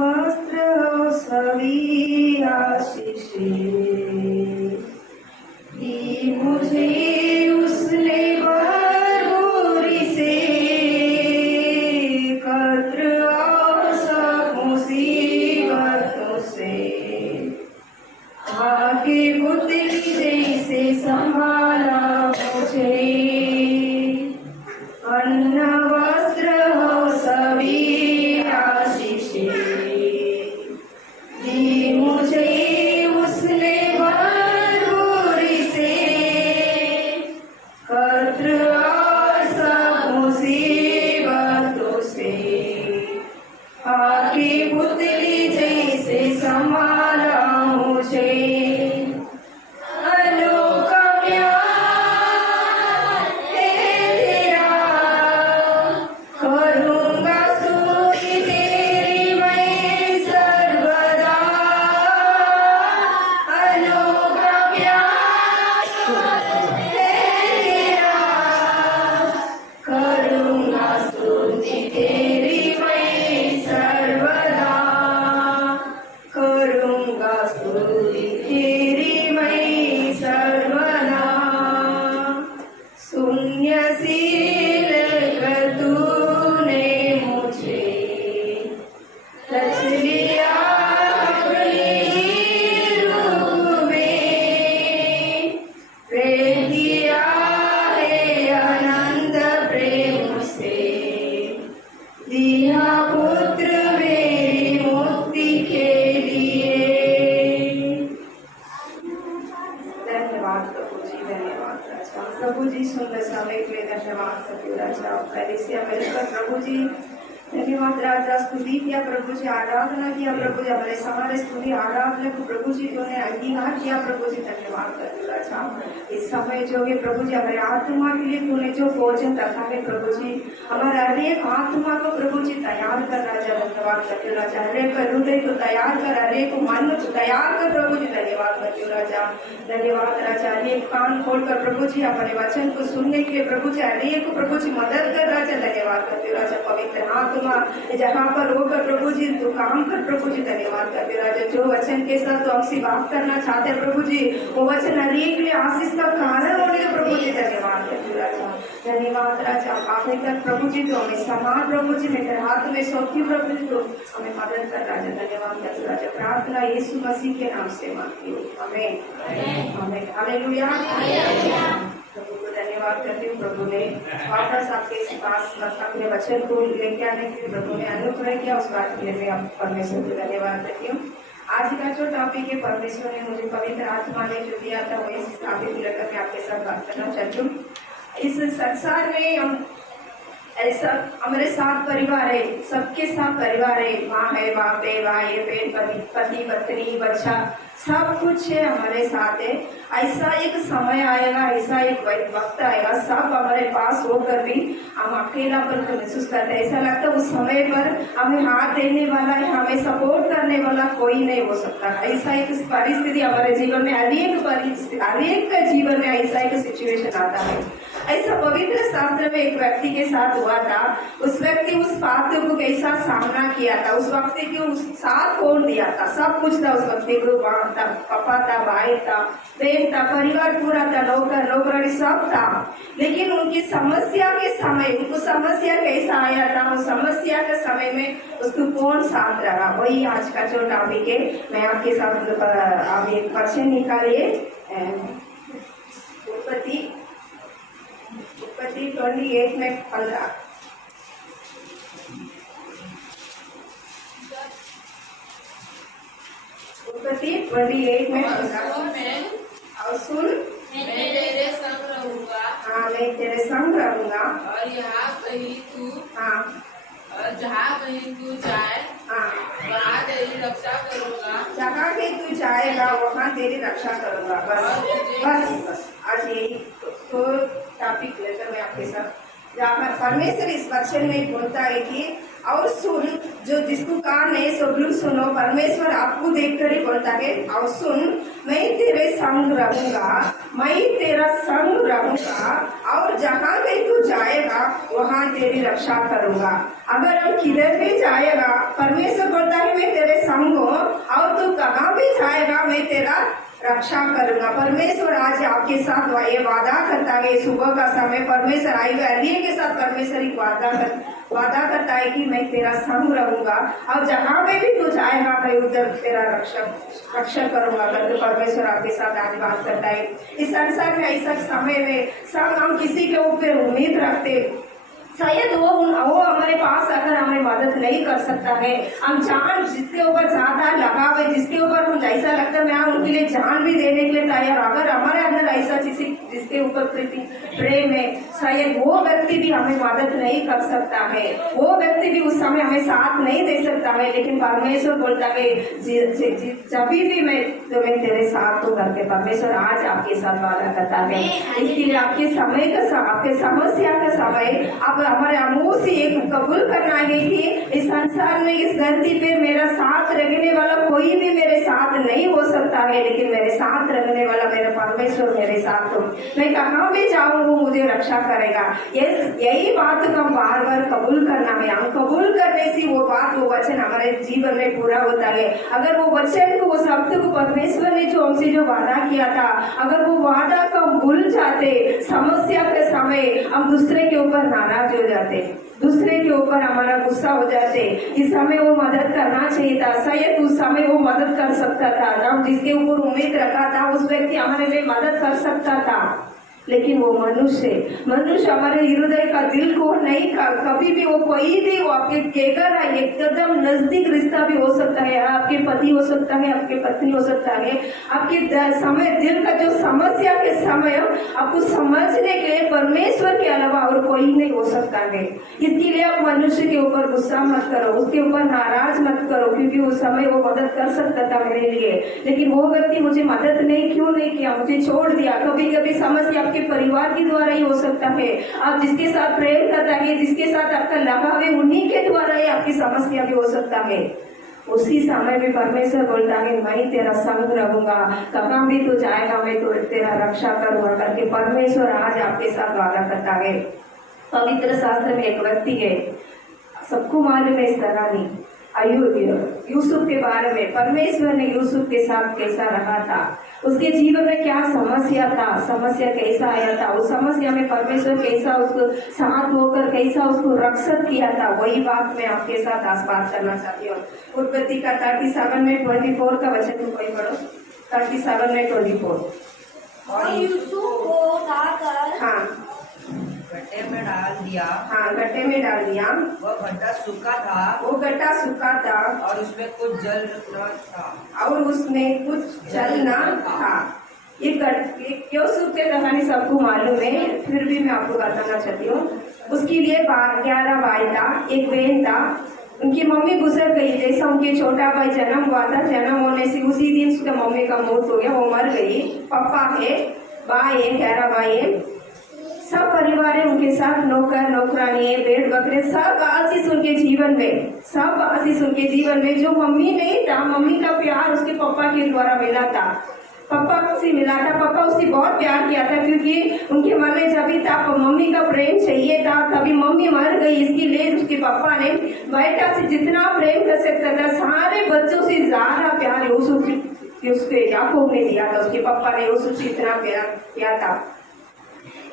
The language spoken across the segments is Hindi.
वस्त्र सभी आशीषे दी मुझे उसने बरबोरी से, कद्र और सब मुसीबतों से आगे पुतली जैसे संभाला मुझे। अन्न वस्त्र हो सभी आशीषे दी मुझे उसने बरबोरी से, कद्र और सब मुसीबतों से आगे पुतली जैसे संभाला मुझे। अनोखा प्यार है तेरा, करूँगा स्तुति तेरी मैं सर्वदा। अनोखा प्यार है तेरा, करूँगा स्तुति तेरी मैं सर्वदा। करूँगा स्तुति तेरी मैं सर्वदा। शून्य सी लेकर तूने मुझे रच लिया अपने रूप में, प्रेम किया है अनंत प्रेम से, दिया पुत्र मेरी मुक्ति के लिए। धन्यवाद प्रभु जी, धन्यवाद राजा। प्रभु जी सुंदर समय के लिए धन्यवाद प्रभु राजा। पहले से मिलकर प्रभु जी धन्यवाद राजा। स्तुति किया प्रभु जी, आराधना किया प्रभु जी, हमारे हमारे स्तुति आराधना को प्रभु जी तूने अंगीकार किया प्रभु जी। धन्यवाद प्रभु राजा। इस समय जो है प्रभु जी हमारे आत्मा के लिए तूने जो भोजन रखा है प्रभु जी, हमारे हर एक आत्मा को प्रभु जी तैयार कर राजा। धन्यवाद प्रभु राजा। हर एक हृदय को तैयार कर, हर एक मन को तैयार कर प्रभु जी। धन्यवाद प्रभु राजा। धन्यवाद राजा। हर एक कान खोलकर प्रभु जी अपने वचन को सुनने के लिए प्रभु जी हर एक को प्रभु जी मदद कर राजा। धन्यवाद प्रभु राजा। पवित्र आत्मा जहाँ पर होकर प्रभु जी तू काम कर प्रभु जी। धन्यवाद करते राजा। जो वचन के साथ तो हमसे बात करना चाहते हैं प्रभु जी, वो वचन हर एक के लिए आशीष का कारण होने का प्रभु जी। धन्यवाद करते राजा। धन्यवाद राजा। आखिर तक प्रभु जी तो हमें समान प्रभु जी में तेरे हाथ में सौंपी प्रभु जी, तो हमें मदद कर राजा। धन्यवाद करते राजा। प्रार्थना यीशु मसीह के नाम से मांगती हूँ, आमीन आमीन हालेलुया। प्रभु को धन्यवाद करती हूँ। प्रभु ने वापस आपके पास अपने वचन को लेके आने के लिए प्रभु ने अनुग्रह किया, उस बात के लिए मैं आप परमेश्वर को धन्यवाद करती हूँ। आज का जो टॉपिक है परमेश्वर ने मुझे पवित्र आत्मा ने जो दिया था वो इस टॉपिक को लेकर मैं आपके साथ बात करना चाहती हूँ। इस संसार में हम ऐसा हमारे साथ परिवार है, सबके साथ परिवार है, माँ है, बाप है, भाई है, बहन, पति पत्नी बच्चा सब कुछ है हमारे साथ है। ऐसा एक समय आएगा, ऐसा एक वक्त आएगा, सब हमारे पास होकर भी हम अकेलापन को महसूस करते हैं। ऐसा लगता है उस समय पर हमें हाथ देने वाला है, हमें सपोर्ट करने वाला कोई नहीं हो सकता। ऐसा एक परिस्थिति हमारे जीवन में हर एक का जीवन में ऐसा एक सिचुएशन आता है। ऐसा पवित्र शास्त्र में एक व्यक्ति के साथ हुआ था। उस व्यक्ति उस पात्र को कैसा सामना किया था, उस व्यक्ति को उस साथ छोड़ दिया था, सब कुछ था उस व्यक्ति को, माँ था, पापा था, भाई था, बहन था, परिवार पूरा था, नौकर नौकरानी सब था। लेकिन उनकी समस्या के समय उनको समस्या कैसा आया था, उस समस्या के समय में उसको कौन साथ रहा, वही आज का जो टॉपिक है। मैं आपके साथ आप एक क्वेश्चन निकालिए। उत्पत्ति 28 में 15। उत्पत्ति 28 में 15। और सुन, मैं तेरे संग रहूंगा। हाँ मैं तेरे संग रहूंगा। और यहाँ कहीं तू, हाँ और जहाँ कहीं तू जाए, हाँ वहाँ तेरी रक्षा करूंगा। जहाँ भी तू जाएगा वहाँ तेरी रक्षा करूंगा। बस आज यही तो टॉपिक लेकर मैं आपके साथ, जहाँ परमेश्वर इस वचन में बोलता है कि और सुन, जो जिसको कान है सो भी सुनो। परमेश्वर आपको देखकर ही बोलता है, और सुन, मैं तेरे संग रहूंगा, मैं तेरा संग रहूंगा, और जहाँ भी तू जाएगा वहाँ तेरी रक्षा करूंगा। अगर हम किधर भी जाएगा, परमेश्वर बोलता है मैं तेरे संग हूँ, और तू कहाँ भी जाएगा मैं तेरा रक्षा करूंगा। परमेश्वर आज आपके साथ ये वादा करता है। सुबह का समय परमेश्वर आएगा, एलिया के साथ परमेश्वर एक वादा करता है कि मैं तेरा संग रहूंगा, और जहाँ पे भी तू जाएगा मैं उधर तेरा रक्षा करूंगा। करके परमेश्वर आपके साथ आज बात करता है। इस संसार में ऐसा समय में सब हम किसी के ऊपर उम्मीद रखते, शायद वो हमारे पास अगर हमें मदद नहीं कर सकता है, हम जान जिसके ऊपर ज्यादा लगाव है, जिसके ऊपर हम ऐसा लगता है हम उनके लिए जान भी देने के लिए तैयार, अगर हमारे अंदर ऐसा जिसके ऊपर प्रीति प्रेम है, शायद वो व्यक्ति भी हमें मदद नहीं कर सकता है, वो व्यक्ति भी उस समय हमें साथ नहीं दे सकता है। लेकिन परमेश्वर बोलता है जब भी मैं तेरे साथ हूँ करके परमेश्वर आज आपके साथ वादा करता है। इसके लिए आपके समय का, आपके समस्या का समय आप हमारे मुंह से एक कबूल करना है कि इस संसार में, इस धरती पे मेरा साथ रखने वाला कोई भी मेरे साथ नहीं हो सकता है, लेकिन मेरे साथ रखने वाला मेरा परमेश्वर मेरे साथ हो। मैं कहाँ भी जाऊँ वो मुझे रक्षा करेगा। यही बात को हम बार बार कबूल करना है। हम कबूल करने से वो बात, वो वचन हमारे जीवन में पूरा होता है। अगर वो वचन को, वो शब्द को परमेश्वर ने जो हमसे जो वादा किया था, अगर वो वादा को हम भूल जाते, समस्या के समय हम दूसरे के ऊपर नाराज हो जाते, दूसरे के ऊपर हमारा गुस्सा हो जाते। इस समय वो मदद करना चाहिए था, शायद उस समय वो मदद कर सकता था, हम जिसके ऊपर उम्मीद रखा था उस व्यक्ति हमारे लिए मदद कर सकता था, लेकिन वो मनुष्य हमारे हृदय का दिल को नहीं, कभी भी वो कोई भी, वो आपके केकर है, एकदम नजदीक रिश्ता भी हो सकता है, आपके पति हो सकता है, आपके पत्नी हो सकता है, आपके समय दिल का जो समस्या के समय आपको समझने के लिए परमेश्वर के अलावा और कोई नहीं हो सकता है। इसके लिए आप मनुष्य के ऊपर गुस्सा मत करो, उसके ऊपर नाराज मत करो, क्योंकि उस समय वो मदद कर सकता था मेरे लिए, लेकिन वो व्यक्ति मुझे मदद क्यों नहीं किया, मुझे छोड़ दिया। कभी कभी समस्या आपके परिवार के द्वारा ही हो सकता है, आप जिसके साथ प्रेम करता है, जिसके साथ आपका लगाव है, उन्हीं के द्वारा ही आपकी समस्या भी हो सकता है। उसी समय में परमेश्वर बोलता है मैं तेरा संग रहूंगा, कहाँ भी तू जाएगा मैं तो तेरा रक्षा करूंगा करके परमेश्वर आज आपके साथ वादा करता है। पवित्र शास्त्र में एक व्यक्ति है, सबको मालूम है इस कहानी, यूसुफ के बारे में। परमेश्वर ने यूसुफ के साथ कैसा रहा था, उसके जीवन में क्या समस्या था, समस्या कैसा आया था, उस समस्या में परमेश्वर कैसा उसको साथ होकर कैसा उसको रक्षक किया था, वही बात मैं आपके साथ आज बात करना चाहती हूँ। उत्पत्ति का 37 में 24 का वचन को कोई पढ़ो। 37 में 24। और यूसुफ को उठाकर हाँ गड्ढे में डाल दिया। हाँ, गड्ढे में डाल दिया। वह गड्ढा सूखा था, वो गड्ढा सूखा था और उसमें कुछ जल न था, और उसमें कुछ जल न था। ये क्यों सूखते कहानी सबको मालूम है, फिर भी मैं आपको बताना चाहती हूँ। उसके लिए 11 भाई था, एक बहन था। उनकी मम्मी गुजर गई, जैसा उनके छोटा भाई जन्म हुआ था, जन्म होने से उसी दिन उसके मम्मी का मौत हो गया, वो मर गई। पापा है, भाई है, 11 भाई है, सब परिवार है उनके साथ, नौकर नौकरानी है, भेड़ बकरे, सब आशीष उनके जीवन में, सब आशीष उनके जीवन में। जो मम्मी नहीं था, मम्मी का प्यार उसके पापा के द्वारा मिला था, पापा से मिला था, पापा उससे बहुत प्यार किया था, क्योंकि उनके मन में जब भी था मम्मी का प्रेम चाहिए था, तभी मम्मी मर गई। इसके लिए उसके पापा ने बेटा से जितना प्रेम कर सकता था, सारे बच्चों से ज्यादा प्यार उसके याकूब ने दिया था। उसके पापा ने उससे इतना प्यार किया था,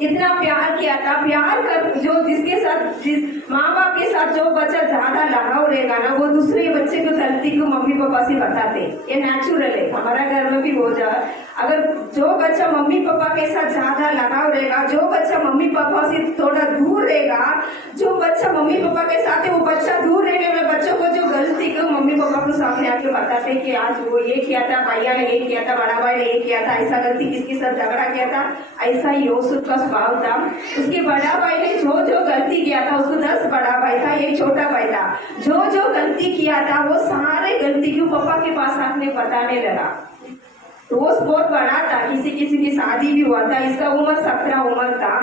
इतना प्यार किया था। प्यार कर जो जिसके साथ, जिस माँ बाप के साथ जो बच्चा ज्यादा लगाव रहेगा ना, वो दूसरे बच्चे को गलती को मम्मी पापा से बताते, ये नेचुरल है, हमारा घर में भी हो जाए। अगर जो बच्चा मम्मी पापा के साथ ज्यादा लगाव रहेगा, जो बच्चा मम्मी पापा से थोड़ा दूर रहेगा, जो बच्चा मम्मी पापा के साथ है, वो बच्चा दूर रहने वाले बच्चों को जो गलती को मम्मी पापा को सामने आके बताते कि आज वो ये किया था, भैया ने ये किया था, बड़ा भाई ने ये किया था, ऐसा गलती किसके साथ झगड़ा किया था। ऐसा ही यूसुफ का स्वभाव था। उसके बड़ा भाई ने जो जो गलती किया था, उसको 10 बड़ा भाई था, एक छोटा भाई था, जो जो गलती किया था वो सारे गलती को पापा के पास आके बताने लगा। तो वो बहुत बड़ा था, किसी किसी की शादी भी हुआ था, इसका उम्र 17 उम्र था।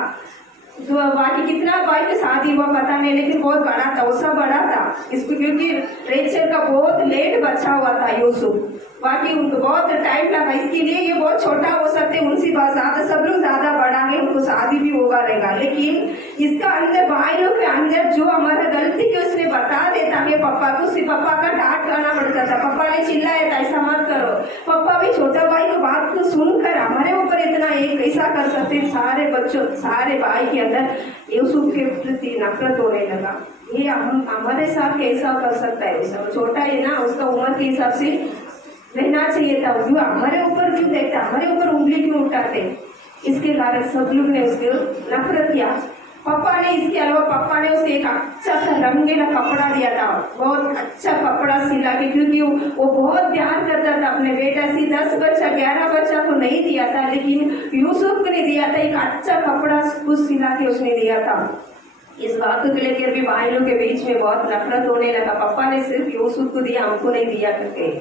तो बाकी कितना भाई की शादी हुआ पता नहीं, लेकिन बहुत बड़ा था, वो सब बड़ा था इसको, क्योंकि रेचल का बहुत लेट बच्चा हुआ था यूसुफ। बाकी उनको बहुत टाइम लगा, इसके लिए ये बहुत छोटा हो सकते, उनसे ज्यादा सब लोग ज्यादा बड़ा है, उनको शादी भी होगा रहेगा। लेकिन इसका अंदर भाइयों के अंदर जो हमारा गलती के उसने बता देता है पापा को, उससे पापा का डांट खाना पड़ता था, पापा ने चिल्लाया था ऐसा मत करो। पापा भी छोटा भाई को बात को सुनकर हमारे ऊपर इतना एक कैसा कर सकते, सारे बच्चों सारे भाई के अंदर यूसुफ के प्रति नफरत होने लगा। ये हम हमारे साथ कैसा कर सकता है, सब छोटा है ना, उसका उम्र के हिसाब से रहना चाहिए था। जो हमारे ऊपर क्यों देखता, हमारे ऊपर उंगली क्यों उठाते, इसके कारण सब लोग ने उसको नफरत किया। पापा ने इसके अलावा पापा ने उसको एक अच्छा सा रंगीला कपड़ा दिया था, बहुत अच्छा कपड़ा सिला के, क्योंकि वो बहुत प्यार करता था अपने बेटा से। 10 बच्चा 11 बच्चा को नहीं दिया था, लेकिन यूसुफ को नहीं दिया था, एक अच्छा कपड़ा कुछ सिला के उसने दिया था। इस बात को लेकर भी भाइयों के बीच में बहुत नफरत होने लगा। पापा ने सिर्फ यूसुफ को दिया, हमको नहीं दिया करके।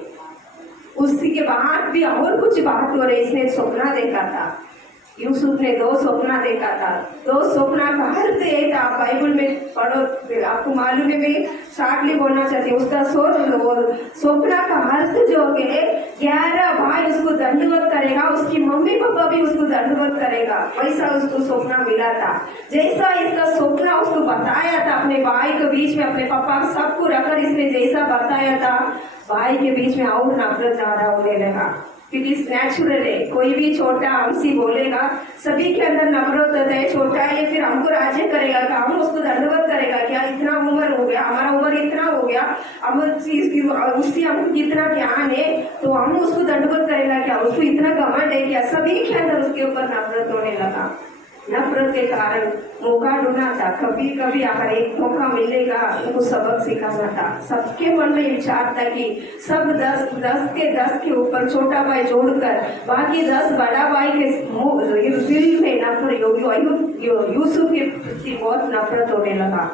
उसी के बाद भी और कुछ बात हो रही, इसने सपना देखा था, यूसुफ ने 2 सपना देखा था। 2 सपना का अर्थ ये था, बाइबल में पढ़ो, आपको मालूम है, मैं शार्टली बोलना चाहती हूँ उसका सपना का अर्थ जो है 11 भाई उसको दंडवत करेगा, उसकी मम्मी पापा भी उसको दंडवत करेगा, वैसा उसको सपना मिला था। जैसा इसका सपना उसको बताया था अपने भाई के बीच में, अपने पापा सबको रखकर इसने जैसा बताया था, भाई के बीच में और नफरत ज्यादा होने लगा, क्योंकि नेचुरल है। कोई भी छोटा हमसे बोलेगा, सभी के अंदर नफरत होता है, छोटा है फिर हमको राज्य करेगा, हम उसको दंडवत करेगा, क्या इतना उम्र हो गया, हमारा उम्र इतना हो गया, अब उससे हमको कितना ज्ञान है तो हम उसको दंडवत करेगा, क्या उसको इतना घमंड है क्या, सभी के अंदर उसके ऊपर नफरत होने लगा। नफरत के कारण मौका ढूंढना था, कभी कभी अगर एक मौका मिलेगा उनको सबक सिखाना था। सबके मन में विचार था कि सब 10 के ऊपर छोटा भाई जोड़कर बाकी 10 बड़ा भाई के दिल में नफरत, यूसुफ के प्रति बहुत नफरत होने लगा।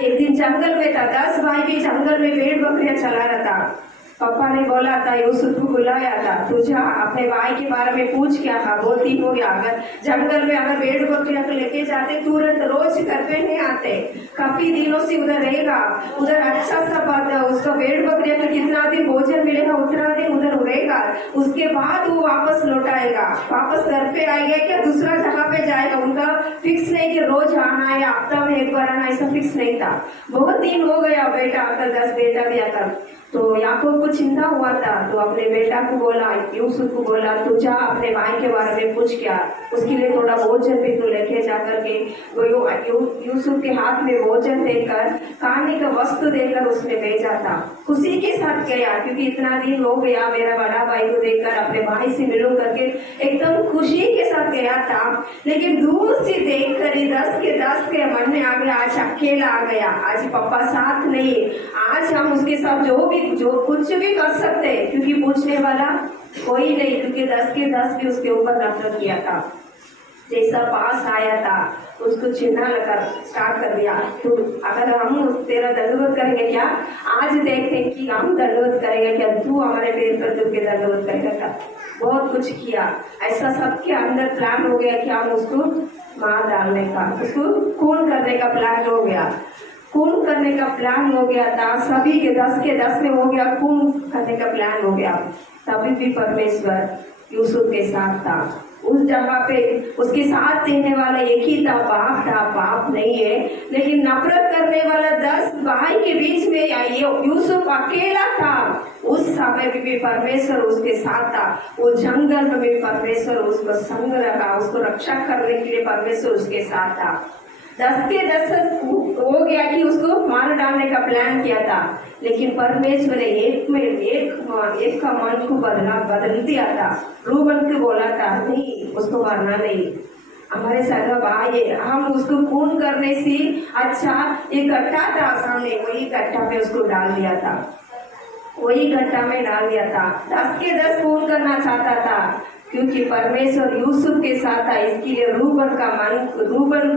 एक दिन जंगल में था, 10 भाई भी जंगल में भेड़ बकरियां चला रहा था। पापा ने बोला था, यूसुफ को बुलाया था, तुझे अपने भाई के बारे में पूछ क्या था, 2 दिन हो गया, अगर जंगल में अगर भेड़ बकरियां को लेके जाते तुरंत रोज घर पे नहीं आते, काफी दिनों से उधर रहेगा, उधर अच्छा सा बात है, उसका भेड़ बकरियां को कितना दिन भोजन मिलेगा उतना दिन उधर रहेगा, उसके बाद वो वापस लौटाएगा, वापस घर पे आएगा क्या दूसरा जगह पे जाएगा, उनका फिक्स नहीं कि रोज आना है या हफ्ता में एक बार आना, ऐसा फिक्स नहीं था। बहुत दिन हो गया बेटा आकर, 10 बेटा भी आकर, तो याकूब को चिंता हुआ था, तो अपने बेटा को बोला, यूसुफ को बोला, तू जा अपने भाई के बारे में पूछ क्या, उसके लिए थोड़ा भोजन भी तू लेके जा करके। यूसुफ के हाथ में भोजन देकर, खाने का वस्तु देकर उसने भेजा था, खुशी के साथ गया, क्योंकि इतना दिन हो गया मेरा बड़ा भाई को देखकर, अपने भाई से मिलो करके एकदम खुशी के साथ गया था। लेकिन दूर से देखकर 10 के मन में आ गया, आज अकेला आ गया, आज पापा साथ नहीं, आज हम उसके साथ जो कुछ भी कर सकते हैं, क्योंकि पूछने वाला कोई नहीं, क्योंकि 10 के 10 भी उसके ऊपर नफरत किया था। जैसा पास आया था उसको चिन्ह लगा स्टार्ट कर दिया, तो अगर हम तेरा दंडवत करेंगे क्या, आज देखते हैं कि हम दंडवत करेंगे क्या, तू हमारे पैर पर झुक के दंडवत करेगा क्या। बहुत कुछ किया, ऐसा सबके अंदर प्लान हो गया कि हम उसको मार डालने का, उसको खून करने का प्लान हो गया, खून करने का प्लान हो गया था, सभी के 10 में हो गया, खून करने का प्लान हो गया। तभी भी परमेश्वर यूसुफ के साथ था, उस जगह पे उसके साथ देने वाला एक ही था, बाप नहीं है, लेकिन नफरत करने वाला 10 भाई के बीच में यूसुफ अकेला था। उस समय भी परमेश्वर उसके साथ था, वो जंगल में भी परमेश्वर उसको संग रखा, उसको रक्षा करने के लिए परमेश्वर उसके साथ था। 10 के 10 हो गया कि उसको मार डालने का प्लान किया था, लेकिन परमेश्वर ने एक का मन को बदल दिया था। रूबन को बोला था, नहीं उसको मारना नहीं, हमारे सगा भाई है, हम उसको खून करने से अच्छा एक गड्ढा था सामने, वही गड्ढा में उसको डाल दिया था, वही गड्ढा में डाल दिया था। 10 के 10 खून करना चाहता था, क्योंकि परमेश्वर यूसुफ के साथ था, इसके लिए रूबन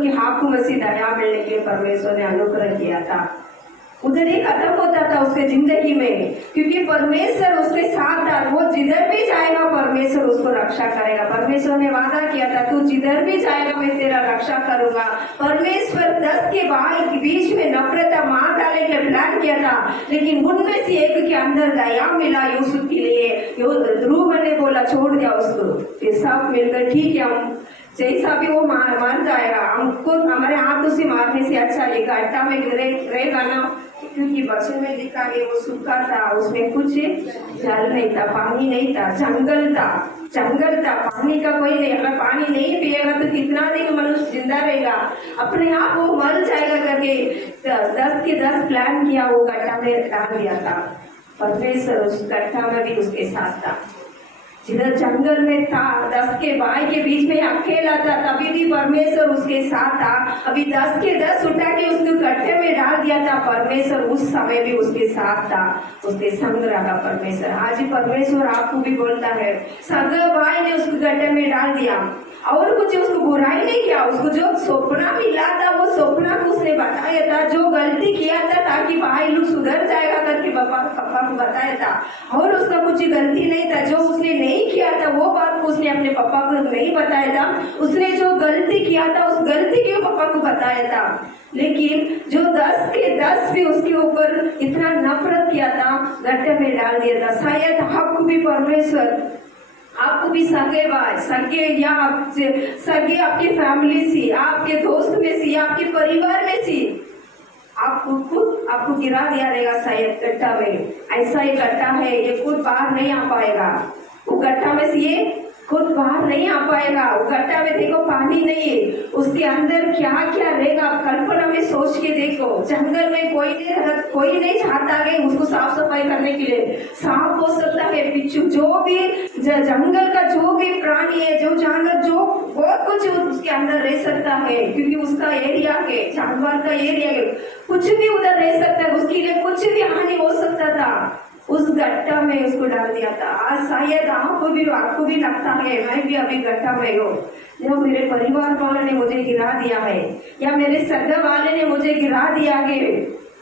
के हाथों में से दया मिलने के लिए परमेश्वर ने अनुग्रह किया था। उधर ही खत्म होता था उसके जिंदगी में, क्योंकि परमेश्वर उसके साथ था। वो जिधर भी जाएगा परमेश्वर उसको रक्षा करेगा। परमेश्वर ने वादा किया था, तू जिधर भी जाएगा मैं तेरा रक्षा करूंगा। परमेश्वर 10 के भाई के बीच में नफरत मार डालने के लिए प्लान किया था, लेकिन उनमें से एक के अंदर दया मिला यूसुफ के लिए। रूबन ने बोला छोड़ दिया उसको। ये सब मिलकर ठीक है, हम जैसा भी वो मार जाएगा, हमको हमारे हाथों से मारने से अच्छा ये गड्ढा में रहेगा ना, क्योंकि वचन में लिखा है वो सूखा था, उसमें कुछ जल नहीं था, पानी नहीं था, जंगल था, पानी का कोई नहीं। अगर पानी नहीं पिएगा तो कितना दिन मनुष्य जिंदा रहेगा, अपने आप वो मर जाएगा करके 10 के 10 प्लान किया, वो गड्ढा में डाल दिया था। परमेश्वर उस गड्ढा में भी उसके साथ था। जिधर जंगल में था, 10 के भाई के बीच में अकेला था, तभी भी परमेश्वर उसके साथ था। अभी 10 के 10 उठा के उसको गड्ढे में डाल दिया था, परमेश्वर उस समय भी उसके साथ था, उसके संग रहा परमेश्वर। आज ही परमेश्वर आपको भी बोलता है, सगे भाई ने उसको गड्ढे में डाल दिया और कुछ उसको बुराई नहीं किया, उसको जो सपना मिला था वो सपना को उसने बताया था, जो गलती किया था ताकि भाई लोग सुधर जाएगा करके पापा को बताया था, और उसका कुछ गलती नहीं था। जो उसने नहीं किया था वो बात को उसने अपने पापा को नहीं बताया था, उसने जो गलती किया था उस गलती को पापा को बताया था। लेकिन जो 10 के 10 भी उसके ऊपर इतना नफरत किया था, गड्ढे में डाल दिया था। शायद आपको भी परमेश्वर, आपको भी सगे भाई, सगे या सगे आपकी फैमिली से, आपके दोस्त में से, आपके परिवार में से आपको गिरा दिया रहेगा शायद गड्ढा में। ऐसा ही गड्ढा है, ये खुद बाहर नहीं आ पाएगा। वो गड्ढा में से ये खुद बाहर नहीं आ पाएगा। वो गड्ढा में देखो पानी नहीं है, उसके अंदर क्या क्या रहेगा कल्पना में सोच के देखो। जंगल में कोई नहीं चाहता है उसको साफ सफाई करने के लिए। सांप हो सकता है, बिच्छू, जो भी जंगल का जो भी प्राणी है, जो जानवर, जो बहुत कुछ उसके अंदर रह सकता है, क्योंकि उसका एरिया है, जानवर का एरिया है, कुछ भी उधर रह सकता है, उसके लिए कुछ भी हानि हो सकता था। उस गड्ढा में उसको डाल दिया था। आज शायद आपको भी लगता है मैं भी अभी गड्ढा में हूँ, जो मेरे परिवार वाले ने मुझे गिरा दिया है, या मेरे सगे वाले ने मुझे गिरा दिया है।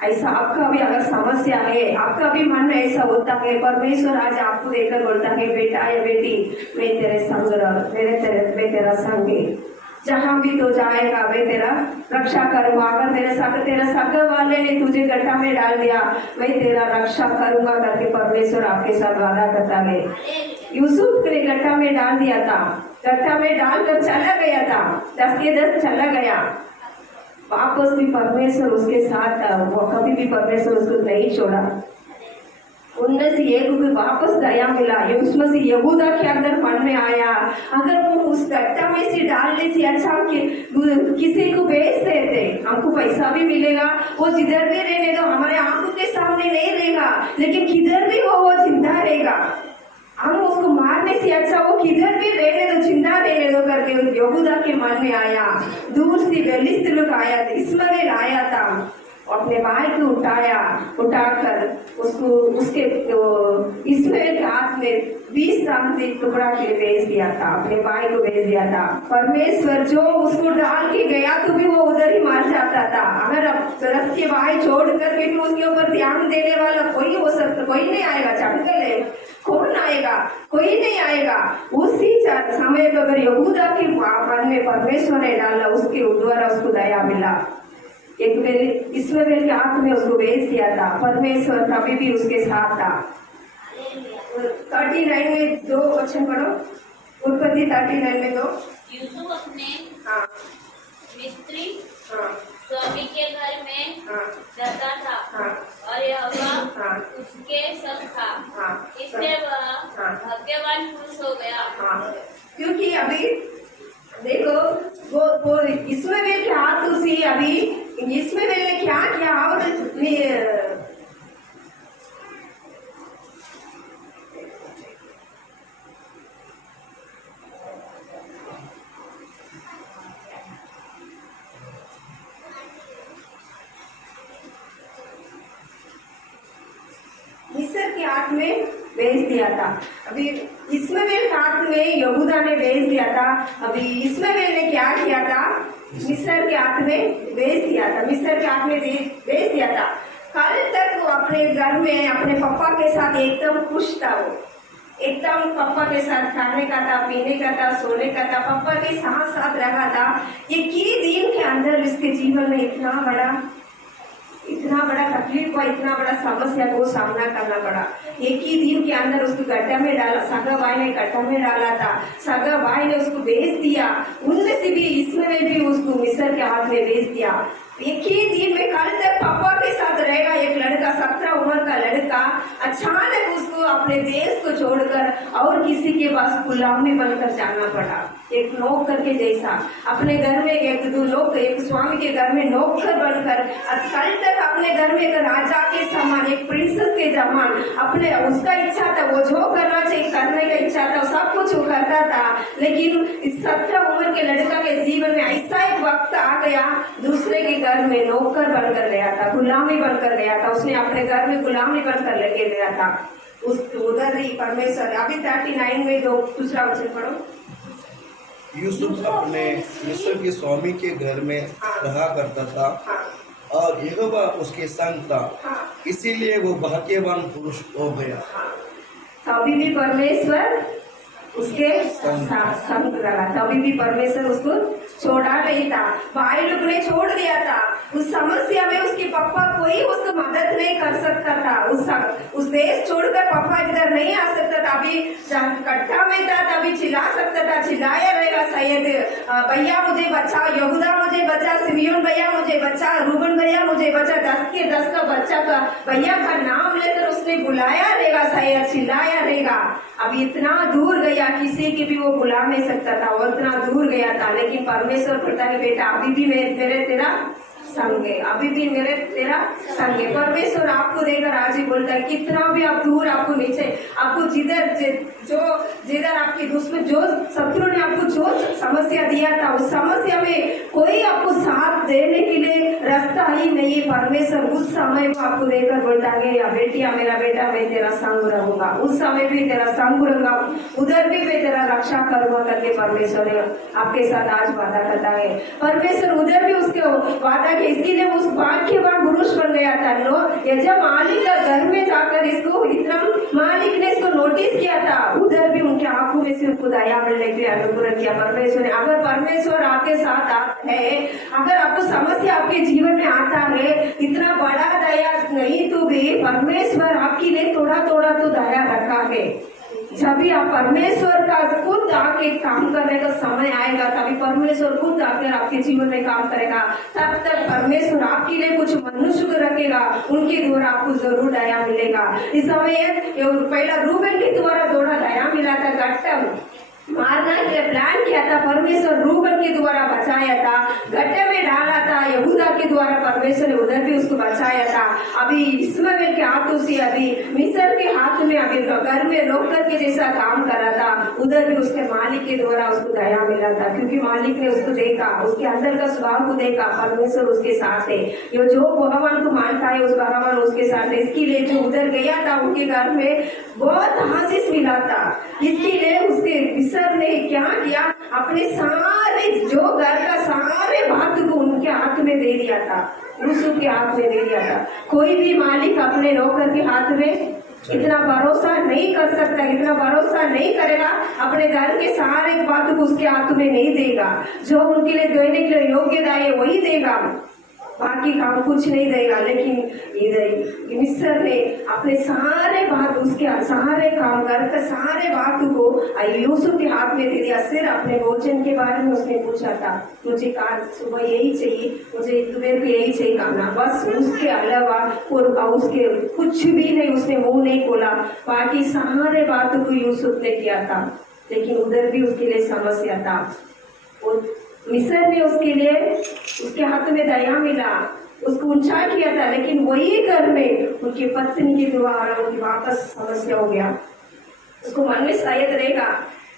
ऐसा आपका भी अगर समस्या है, आपका भी मन में ऐसा होता है, परमेश्वर आज आपको देखकर बोलता है, बेटा या बेटी मैं तेरे संग मैं तेरा संग है, जहां भी तो जाएगा मैं तेरा रक्षा करूंगा। अगर तेरे सगे वाले ने तुझे गड्ढा में डाल दिया, मैं तेरा रक्षा करूंगा करके परमेश्वर आपके साथ वादा करता है। यूसुफ ने गड्ढा में डाल दिया था, गड्ढा में डालकर चला गया था, 10 के 10 चला गया। वापस भी परमेश्वर उसके साथ था, वो कभी भी परमेश्वर उसको नहीं छोड़ा। उनमें से एक को वापस दया मिला, उसमें से यहूदा के अंदर मन में आया, अगर वो उस गड्ढा में से डालने से अच्छा किसी को बेच देते, हमको पैसा भी मिलेगा, वो जिधर भी रहने दो, हमारे आंखों के सामने नहीं रहेगा, लेकिन किधर भी वो जिंदा रहेगा। हम उसको मारने से अच्छा वो किधर भी रहने दो, जिंदा रहने दो करके यहूदा के मन में आया। दूर से बेलिस्त लोग आया था, इस्माइल आया था, अपने भाई को उठाकर उसको उसके इस्माइल के हाथ में 20 चांदी टुकड़ा के भेज दिया था, अपने भाई को भेज दिया था। परमेश्वर जो उसको डाल के गया तो भी वो उधर ही मार जाता था। अगर रस के भाई छोड़ करके भी उसके ऊपर ध्यान देने वाला कोई हो सकता, कोई नहीं आएगा, जंगल है, कौन आएगा, कोई नहीं आएगा। उसी समय पर अगर यहूदा के मन में परमेश्वर ने डाला, उसके द्वारा उसको दया मिला। एक इस्माइल के हाथ में उसको भेज दिया था, परमेश्वर कभी भी उसके साथ था। 39 में 2 वचन पढ़ो, उत्पत्ति 39 में 2। यूसुफ अपने हाँ मिस्री हाँ स्वामी के घर में हाँ रहता था, हाँ और यहोवा हाँ उसके संग था, हाँ इसलिए वह हाँ भाग्यवान पुरुष हो गया। हाँ, क्योंकि अभी देखो वो इस्माइल के हाथ से अभी इस्माइल ने क्या किया, और मिस्र के हाथ में भेज दिया था। अभी इस्माइल के हाथ में यहूदा ने भेज दिया था। अभी इस्माइल ने क्या किया था, मिस्र के हाथ में भेज दिया था, मिस्र के हाथ में भेज दिया था। कल तक वो अपने घर में अपने पापा के साथ एकदम खुश था। वो एकदम पापा के साथ खाने का था, पीने का था, सोने का था, पापा के साथ साथ रहा था। ये की दिन के अंदर इसके जीवन में इतना बड़ा तकलीफ हुआ, इतना बड़ा समस्या को सामना करना पड़ा। एक ही दिन के अंदर उसको गड्ढा में डाला, सगा भाई ने गड्ढा में डाला था, सगा भाई ने उसको बेच दिया, उनमें से भी इसमें भी उसको मिस्र के हाथ में बेच दिया। एक ही दिन में कल तक पापा के साथ रहेगा एक लड़का, 17 उम्र का लड़का, अचानक उसको अपने देश को छोड़कर और किसी के पास गुलामी बनकर जाना पड़ा। एक नौकर के जैसा अपने घर में एक स्वामी के घर में नौकर बनकर, कल तक अपने घर में एक राजा के समान, एक प्रिंसेस के समान अपने उसका इच्छा था, वो जो करना चाहिए करने का इच्छा था, सब कुछ वो करता था। लेकिन इस 17 उम्र के लड़का के जीवन में ऐसा एक वक्त आ गया, दूसरे के घर में नौकर बनकर गया था, गुलामी बनकर गया था। उसने अपने घर में गुलामी बनकर लेके गया था। उस उधर ही परमेश्वर, अभी 39 में दूसरा वचन पढ़ो। यूसुफ अपने मिस्र के स्वामी के घर में रहा करता था और यहोवा उसके संग था, इसीलिए वो भाग्यवान पुरुष हो गया। तो अभी भी परमेश्वर उसके संग रहा था, अभी भी परमेश्वर उसको छोड़ा नहीं था। भाई लोग ने छोड़ दिया था, उस समस्या में उसके पापा कोई उसको मदद नहीं कर सकता था। उस देश छोड़कर पापा इधर नहीं आ सकता था। अभी कट्टा में था तभी चिल्ला सकता था, चिल्लाया रहेगा शायद, भैया मुझे बचा, यहूदा मुझे बचा, सिमियोन भैया मुझे बचा, रूबन भैया मुझे बचा, 10 के 10 का बच्चा का भैया का नाम लेकर उसने बुलाया रहेगा, शायद चिल्लाया रहेगा। अब इतना दूर गया, किसी की भी वो बुला नहीं सकता था, और इतना दूर गया था। लेकिन परमेश्वर बोलता है बेटा अभी भी मेरे तेरा संग है, अभी भी मेरे तेरा संग है। परमेश्वर आपको देकर आज ही बोलता है, कितना भी आप दूर, आपको नीचे, आपको जिधर आपकी दुश्मन, जो शत्रु ने आपको जो समस्या दिया था, उस समस्या में कोई आपको साथ देने के लिए रास्ता ही नहीं है। परमेश्वर उस समय को आपको देकर बोलता है, या बेटिया मेरा बेटा मैं तेरा संग रहूंगा, उस समय भी तेरा संग रहूंगा, उधर भी मैं तेरा रक्षा करूंगा करके परमेश्वर आपके साथ आज वादा करता है। परमेश्वर उधर भी उसके वादा, इसके लिए उस भाग्यवान पुरुष बन गया था। जब मालिक का घर में जाकर इसको इतना मालिक ने इसको नोटिस किया था, उधर भी उनके आंखों में से उनको दया मिलने के लिए अनुग्रह किया परमेश्वर ने। अगर परमेश्वर आपके साथ है, अगर आपको समस्या आपके जीवन में आता है, इतना बड़ा दया नहीं तो भी परमेश्वर आपके लिए थोड़ा थोड़ा तो दया रखा है। जब भी आप परमेश्वर का खुद आके काम करने का समय आएगा, तभी परमेश्वर खुद आकर आपके जीवन में काम करेगा। तब तक परमेश्वर आपके लिए कुछ मनुष्य को रखेगा, उनके द्वारा आपको जरूर दया मिलेगा। इस समय पहला रूबेन के द्वारा थोड़ा दया मिला था, गट्टा मारना के प्लान किया था, परमेश्वर रूबेन के द्वारा बचाया था, गड्ढे में डाला था, यहूदा के द्वारा परमेश्वर ने उधर भी उसको बचाया था। अभी इस्माइल के हाथों से, अभी मिस्र के हाथ में, अभी घर में नौकर के जैसा काम कर रहा था, उधर भी उसके मालिक के द्वारा उसको दया मिला था, क्योंकि मालिक ने उसको देखा, उसके अंदर का स्वभाव को देखा, परमेश्वर उसके साथ है। ये जो भगवान को मानता है उस भगवान उसके साथ है। इसके लिए जो उधर गया था उनके घर में बहुत आशीष मिला था। इसके लिए उसके ने क्या किया, अपने सारे जो घर का सारे बात को उनके हाथ में दे दिया था, यूसुफ के हाथ में दे दिया था। कोई भी मालिक अपने नौकर के हाथ में इतना भरोसा नहीं कर सकता, इतना भरोसा नहीं करेगा, अपने घर के सारे बात को उसके हाथ में नहीं देगा। जो उनके लिए देने के लिए योग्यता है वही देगा, बाकी काम कुछ नहीं देगा। लेकिन इधर मिस्र ने अपने सारे बात, उसके सारे काम करके सारे बात को यूसुफ के हाथ में दे दिया। सिर्फ अपने भोजन के बारे में उसने पूछा था, मुझे आज सुबह यही चाहिए, मुझे दोपहर को यही चाहिए खाना, बस उसके अलावा और उसके कुछ भी नहीं, उसने मुंह नहीं खोला। बाकी सारे बात को यूसुफ ने किया था, लेकिन उधर भी उसके लिए समस्या था। मिस्र ने उसके लिए उसके हाथ में दया मिला, उसको ऊंचा किया था, लेकिन वही घर में उनकी पत्नी के द्वारा उनकी वापस समस्या हो गया। उसको मन में शायद रहेगा,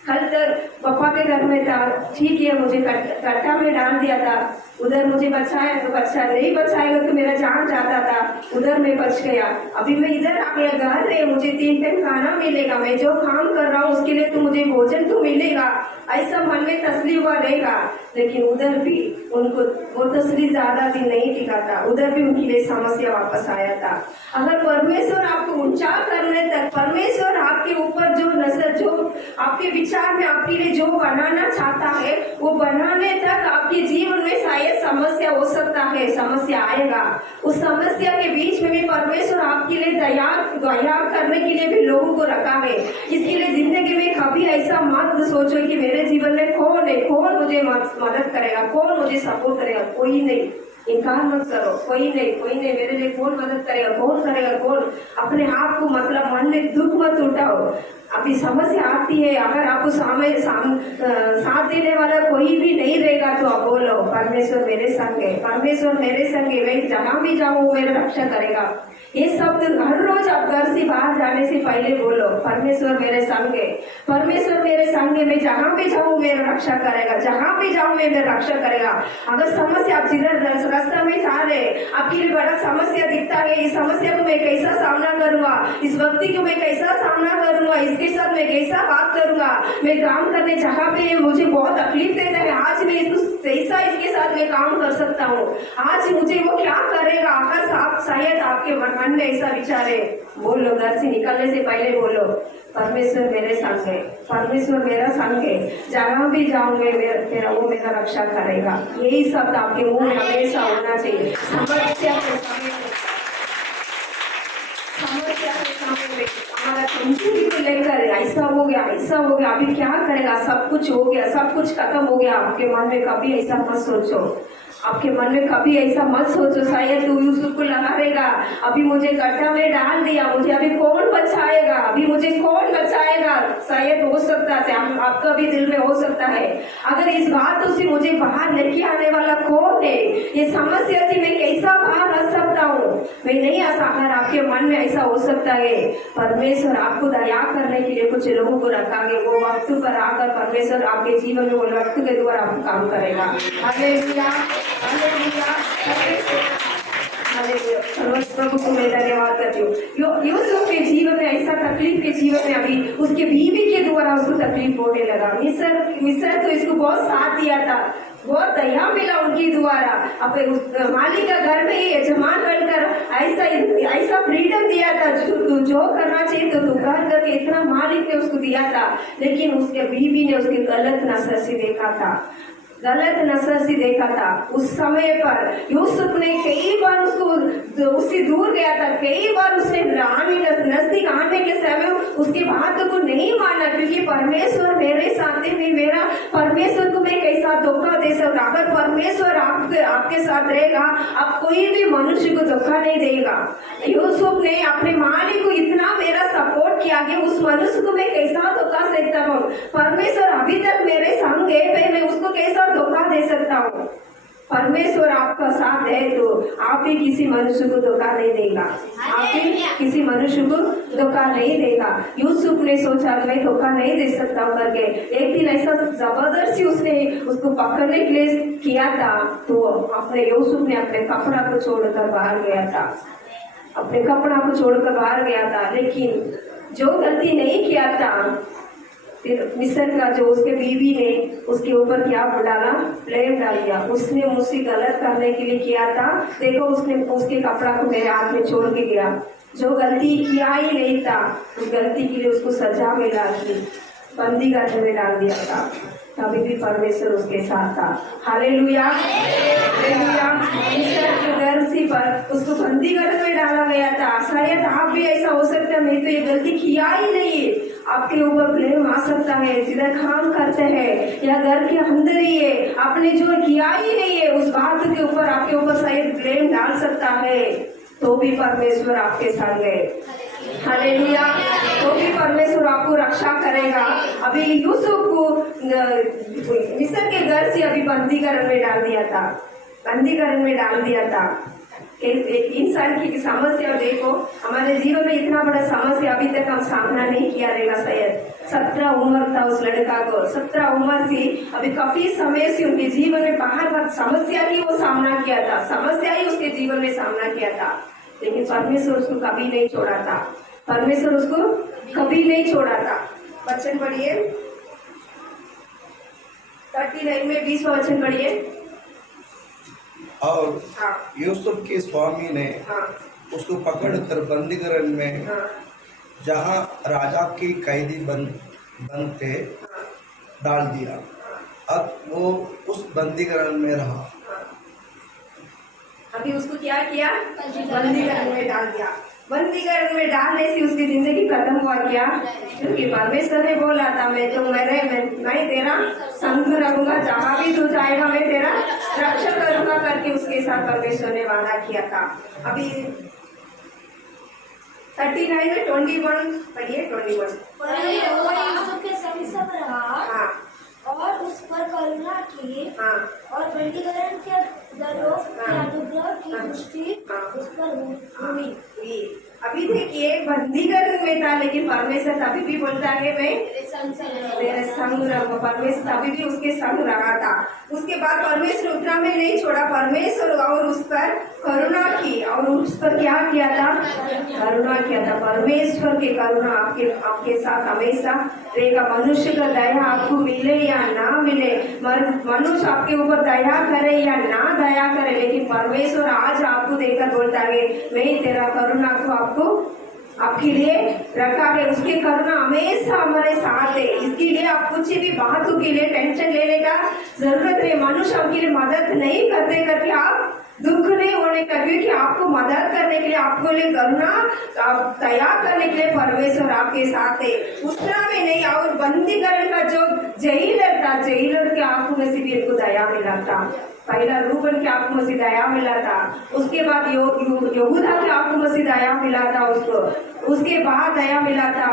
कल तक पापा के घर में था, ठीक है, मुझे कट्टा में डाल दिया था, उधर मुझे बचाया तो बच्चा, नहीं बचाएगा तो मेरा जान जाता था, उधर मैं बच गया। अभी मैं इधर आ गया, घर में मुझे 3 टाइम खाना मिलेगा, मैं जो काम कर रहा हूँ उसके लिए तो मुझे भोजन तो मिलेगा, ऐसा मन में तसली हुआ रहेगा। लेकिन उधर भी उनको वो तसली ज्यादा दिन नहीं टिका था, उधर भी उनके लिए समस्या वापस आया था। अगर परमेश्वर आपको ऊंचा करने तक, परमेश्वर आपके ऊपर जो नजर, जो आपके विचार में आपके लिए जो बनाना चाहता है वो बनाने तक आपके जीवन में शायद समस्या हो सकता है, समस्या आएगा। उस समस्या के बीच में भी परमेश्वर आपके लिए तैयार करने के लिए भी लोगों को रखा है। इसके लिए जिंदगी में कभी ऐसा मत सोचो कि मेरे जीवन में कौन है, कौन मुझे मदद करेगा, कौन मुझे सपोर्ट करेगा, कोई नहीं। इनकार मत करो, कोई नहीं, मेरे लिए कौन मदद करेगा, कौन। अपने आप को मतलब मन में दुख मत उठाओ। अभी समस्या आती है, अगर आपको साथ देने वाला कोई भी नहीं रहेगा तो आप बोलो परमेश्वर मेरे संग है, परमेश्वर मेरे संग है, मैं जहाँ भी जाऊँ वो मेरा रक्षा करेगा। ये शब्द हर रोज आप घर से बाहर जाने से पहले बोलो, परमेश्वर मेरे संग है, परमेश्वर मेरे संग है, मैं जहाँ भी जाऊँ मेरा रक्षा करेगा, जहाँ भी जाऊँ मेरा रक्षा करेगा। अगर समस्या आप जिधर रास्ता में जा रहे, आपके लिए बड़ा समस्या दिखता है, इस समस्या को मैं कैसा सामना करूंगा, इस व्यक्ति को मैं कैसा सामना करूंगा, इसके साथ मैं कैसा बात करूंगा, मैं काम करने जहाँ पे मुझे बहुत तकलीफ देता है, आज मैं इसको कैसा इसके साथ मैं काम कर सकता हूँ, आज मुझे वो क्या करेगा। अगर शायद आपके मन में ऐसा विचार है, बोलो, घर से निकलने से पहले बोलो परमेश्वर मेरे संग है, परमेश्वर मेरा संग है, जहाँ भी जाऊंगे मेरा वो मेरा रक्षा करेगा। यही शब्द आपके मुंह में हमेशा होना चाहिए। समस्या के समय में हमारा कमजोरी को लेकर ऐसा हो गया, अभी क्या करेगा, सब कुछ हो गया, सब कुछ खत्म हो गया, आपके मन में कभी ऐसा मत सोचो, आपके मन में कभी ऐसा मत सोचो शायद तू यूसुफ को लगा रहेगा, अभी मुझे गड्ढा में डाल दिया, मुझे अभी कौन बचाएगा, शायद हो सकता है आपका भी दिल में हो सकता है। अगर इस बात से मुझे बाहर लेके आने वाला कौन है, ये समस्या से मैं कैसा बाहर आ सकता हूँ, मैं नहीं आ सकता। अगर आपके मन में ऐसा हो सकता है, परमेश्वर आपको दया करने के लिए कुछ लोगों को रखेंगे, वो वक्त पर आकर परमेश्वर आपके जीवन में वो वक्त के द्वारा आपको काम करेगा। हालेलुया, हालेलुया, प्रभु को मैं धन्यवाद करती हूँ। यूसुफ के जीवन में ऐसा तकलीफ के जीवन में अभी उसके बीवी के द्वारा उसको तकलीफ होने लगा। मिस्र तो इसको बहुत साथ दिया था, बहुत दया मिला उनके द्वारा, अपने मालिक का घर में ही यजमान बनकर ऐसा फ्रीडम दिया था, जो करना चाहिए तो तू कर करके इतना मालिक ने उसको दिया था। लेकिन उसके बीवी ने उसके गलत नजर से देखा था। उस समय पर यूसुफ ने कई बार उससे दूर गया था, कई बार उसने नजदीक आने के समय उसकी बातों को नहीं माना, क्योंकि परमेश्वर मेरे साथ है, मेरा परमेश्वर को मैं कैसा धोखा दे सकता। अगर परमेश्वर आपके साथ रहेगा, आप कोई भी मनुष्य को धोखा नहीं देगा। यूसुफ ने अपने मालिक को इतना मेरा सपोर्ट किया कि उस मनुष्य को मैं कैसा धोखा सकता हूँ, परमेश्वर अभी तक मेरे संग है, मैं उसको कैसा धोखा दे सकता हूँ। परमेश्वर आपका साथ है तो आप भी किसी मनुष्य को धोखा नहीं देगा, आप भी किसी मनुष्य को धोखा नहीं देगा। यूसुफ ने सोचा मैं धोखा नहीं दे सकता हूँ करके, एक दिन ऐसा जबरदस्ती उसने उसको पकड़ने के लिए किया था, तो यूसुफ ने अपने कपड़ा को छोड़कर बाहर गया था, लेकिन जो गलती नहीं किया था, मिस्र का जो उसके बीवी ने उसके ऊपर क्या डाला, ब्लेम डाल दिया। उसने मुझसे गलत करने के लिए किया था, देखो उसने उसके कपड़ा को मेरे हाथ में छोड़ के गया, जो गलती किया ही नहीं था उस गलती के लिए उसको सजा मिला कि बंदी घर में डाल दिया था, तभी भी परमेश्वर उसके साथ था। Hallelujah, hallelujah. पर उसको बंदी घर में डाला गया था। शायद आप भी ऐसा हो सकता है, मैं तो ये गलती किया ही नहीं, आपके ऊपर ब्लेम आ सकता है। जिधर काम करते हैं या घर के अंदर ही है, आपने जो किया ही नहीं है उस बात के ऊपर आपके ऊपर शायद ब्लेम डाल सकता है, तो भी परमेश्वर आपके साथ है। हालेलुया, तो भी परमेश्वर आपको रक्षा करेगा। अभी यूसुफ को मिस्र के घर से अभी बंदी घर में डाल दिया था, बंदीकरण में डाल दिया था। एक इंसान की समस्या देखो, हमारे जीवन में इतना बड़ा समस्या अभी तक हम सामना नहीं किया रहेगा शायद। 17 उम्र था उस लड़का को, 17 उम्र से अभी काफी समय से उनके जीवन में बाहर समस्या की वो सामना किया था, समस्या ही उसके जीवन में सामना किया था, लेकिन परमेश्वर उसको कभी नहीं छोड़ा था, परमेश्वर उसको कभी नहीं छोड़ा था। वचन पढ़िए 39 में 20वां वचन पढ़िए। और हाँ यूसुफ के स्वामी ने हाँ उसको पकड़कर बंदीकरण में, हाँ जहाँ राजा के कैदी बंद थे, डाल दिया। अब वो उस बंदीकरण में रहा। अभी उसको क्या किया? बंदीकरण में डाल दिया। बंदीकरण में डालने से उसकी जिंदगी खत्म हुआ क्या? क्योंकि परमेश्वर ने बोला था मैं तेरा संग रहूंगा, जहाँ भी तू जाएगा मैं तेरा रक्षा करूंगा करके उसके साथ परमेश्वर ने वादा किया था। अभी 39 में 21 पढ़िए 21। पर यहोवा यूसुफ के संग सब रहा हाँ और उस पर करुणा की हाँ और बंदीकरण के दरों के हाँ। अनुग्रह की हाँ। दृष्टि हाँ। उस पर हुई। ये अभी देखिए बंदीकरण में था, लेकिन परमेश्वर अभी भी बोलता है मैं तेरे संग रहूंगा। परमेश्वर अभी भी उसके संग रहा था। उसके बाद परमेश्वर उतना में नहीं छोड़ा, परमेश्वर और उस पर करुणा की और उस पर क्या किया था? करुणा किया था। परमेश्वर की करुणा आपके साथ हमेशा रहेगा। मनुष्य का दया आपको मिले या ना मिले, मनुष्य आपके ऊपर दया करे या ना दया करे, लेकिन परमेश्वर आज आपको देकर बोलता है मैं तेरा करुणा को आपके लिए रखा है। उसकी करुणा हमेशा हमारे साथ है। इसके लिए आप कुछ भी बातों के लिए टेंशन लेने का जरूरत नहीं। मनुष्य आपके लिए मदद नहीं करते करके आप दुख नहीं होने का, क्योंकि आपको मदद करने के लिए, आपको लिए करुणा तैयार करने के लिए परमेश्वर आपके साथ है। उतना में नहीं। और बंदीकरण का जो जेलर था, जेलर के आंखों में से भी इनको दया मिला था। पहला रूबन के आंखों में से दया मिला था, उसके बाद यहूदा के आंखों में से दया मिला था उसको, उसके बाद दया मिला था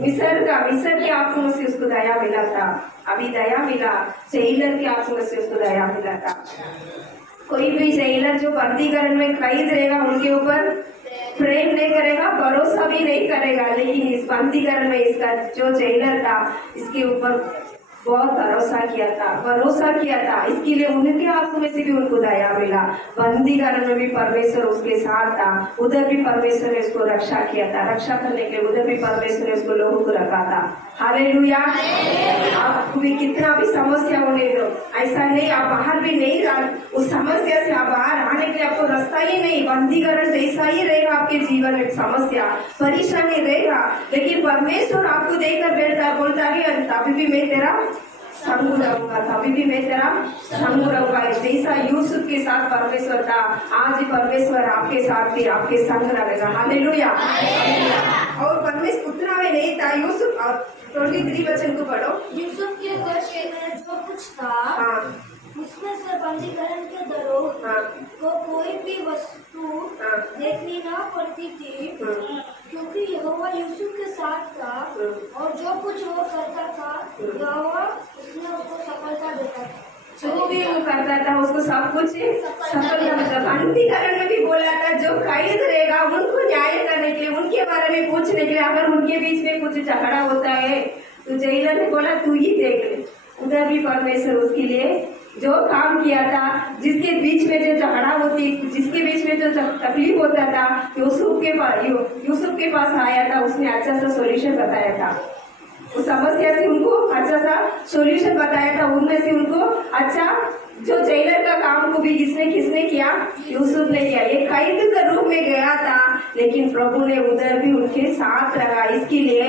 मिस्र के आंखों में से उसको दया मिला था। अभी दया मिला जेलर के आंखों में से उसको दया मिला था। कोई भी जेलर जो बंदीकरण में कैद रहेगा उनके ऊपर प्रेम नहीं करेगा, भरोसा भी नहीं करेगा, लेकिन इस बंदीकरण में इसका जो जेलर था इसके ऊपर बहुत भरोसा किया था। इसके लिए उनके आंखों में से भी उनको दया मिला। बंदीकरण में भी परमेश्वर उसके साथ था, उधर भी परमेश्वर ने उसको रक्षा किया था। रक्षा करने के लिए उधर भी परमेश्वर ने उसको लोगों को रखा था। हालेलुया। आपको भी कितना भी समस्या होने दो, ऐसा नहीं आप बाहर भी नहीं उस समस्या से आप बाहर आने के लिए आपको रास्ता ही नहीं। बंदीकरण जैसा ही रहेगा आपके जीवन में, समस्या परेशानी रहेगा, लेकिन परमेश्वर आपको देकर बोलता है अभी भी मैं तेरा संग रहूंगा, तभी भी मैं तेरा संग रहूंगा। जैसा यूसुफ के साथ परमेश्वर था, आज ही परमेश्वर आपके साथ भी आपके संग रहेगा। हालेलुया। और परमेश्वर उतना में नहीं था यूसुफ। और 23 वचन को पढ़ो। यूसुफ के वश में जो कुछ था हाँ उसमें से बंदीकरण के दरों हाँ को कोई भी वस्तु हाँ देखनी न पड़ती थी, क्योंकि यहोवा यूसुफ के साथ था और जो कुछ वो करता था यहोवा उसने उसको सफलता देता था। जो भी वो करता था उसको सब कुछ सफलता मिलता। बंदीकरण में भी बोला था जो कैद रहेगा उनको न्याय करने के लिए, उनके बारे में पूछने के लिए, अगर उनके बीच में कुछ झगड़ा होता है तो जेलर ने बोला तू ही देख ले। उधर भी परमेश्वर उसके लिए जो काम किया था, जिसके बीच में जो झगड़ा होती, जिसके बीच में जो तकलीफ होता था, यूसुफ के पास आया था, उसने अच्छा सा सॉल्यूशन बताया था। उस समस्या से उनको अच्छा सा सॉल्यूशन बताया था। उनमें से उनको अच्छा जो जेलर का काम को भी किसने किया? यूसुफ ने किया। ये कैद के रूप में गया था, लेकिन प्रभु ने उधर भी उनके साथ रहा। इसके लिए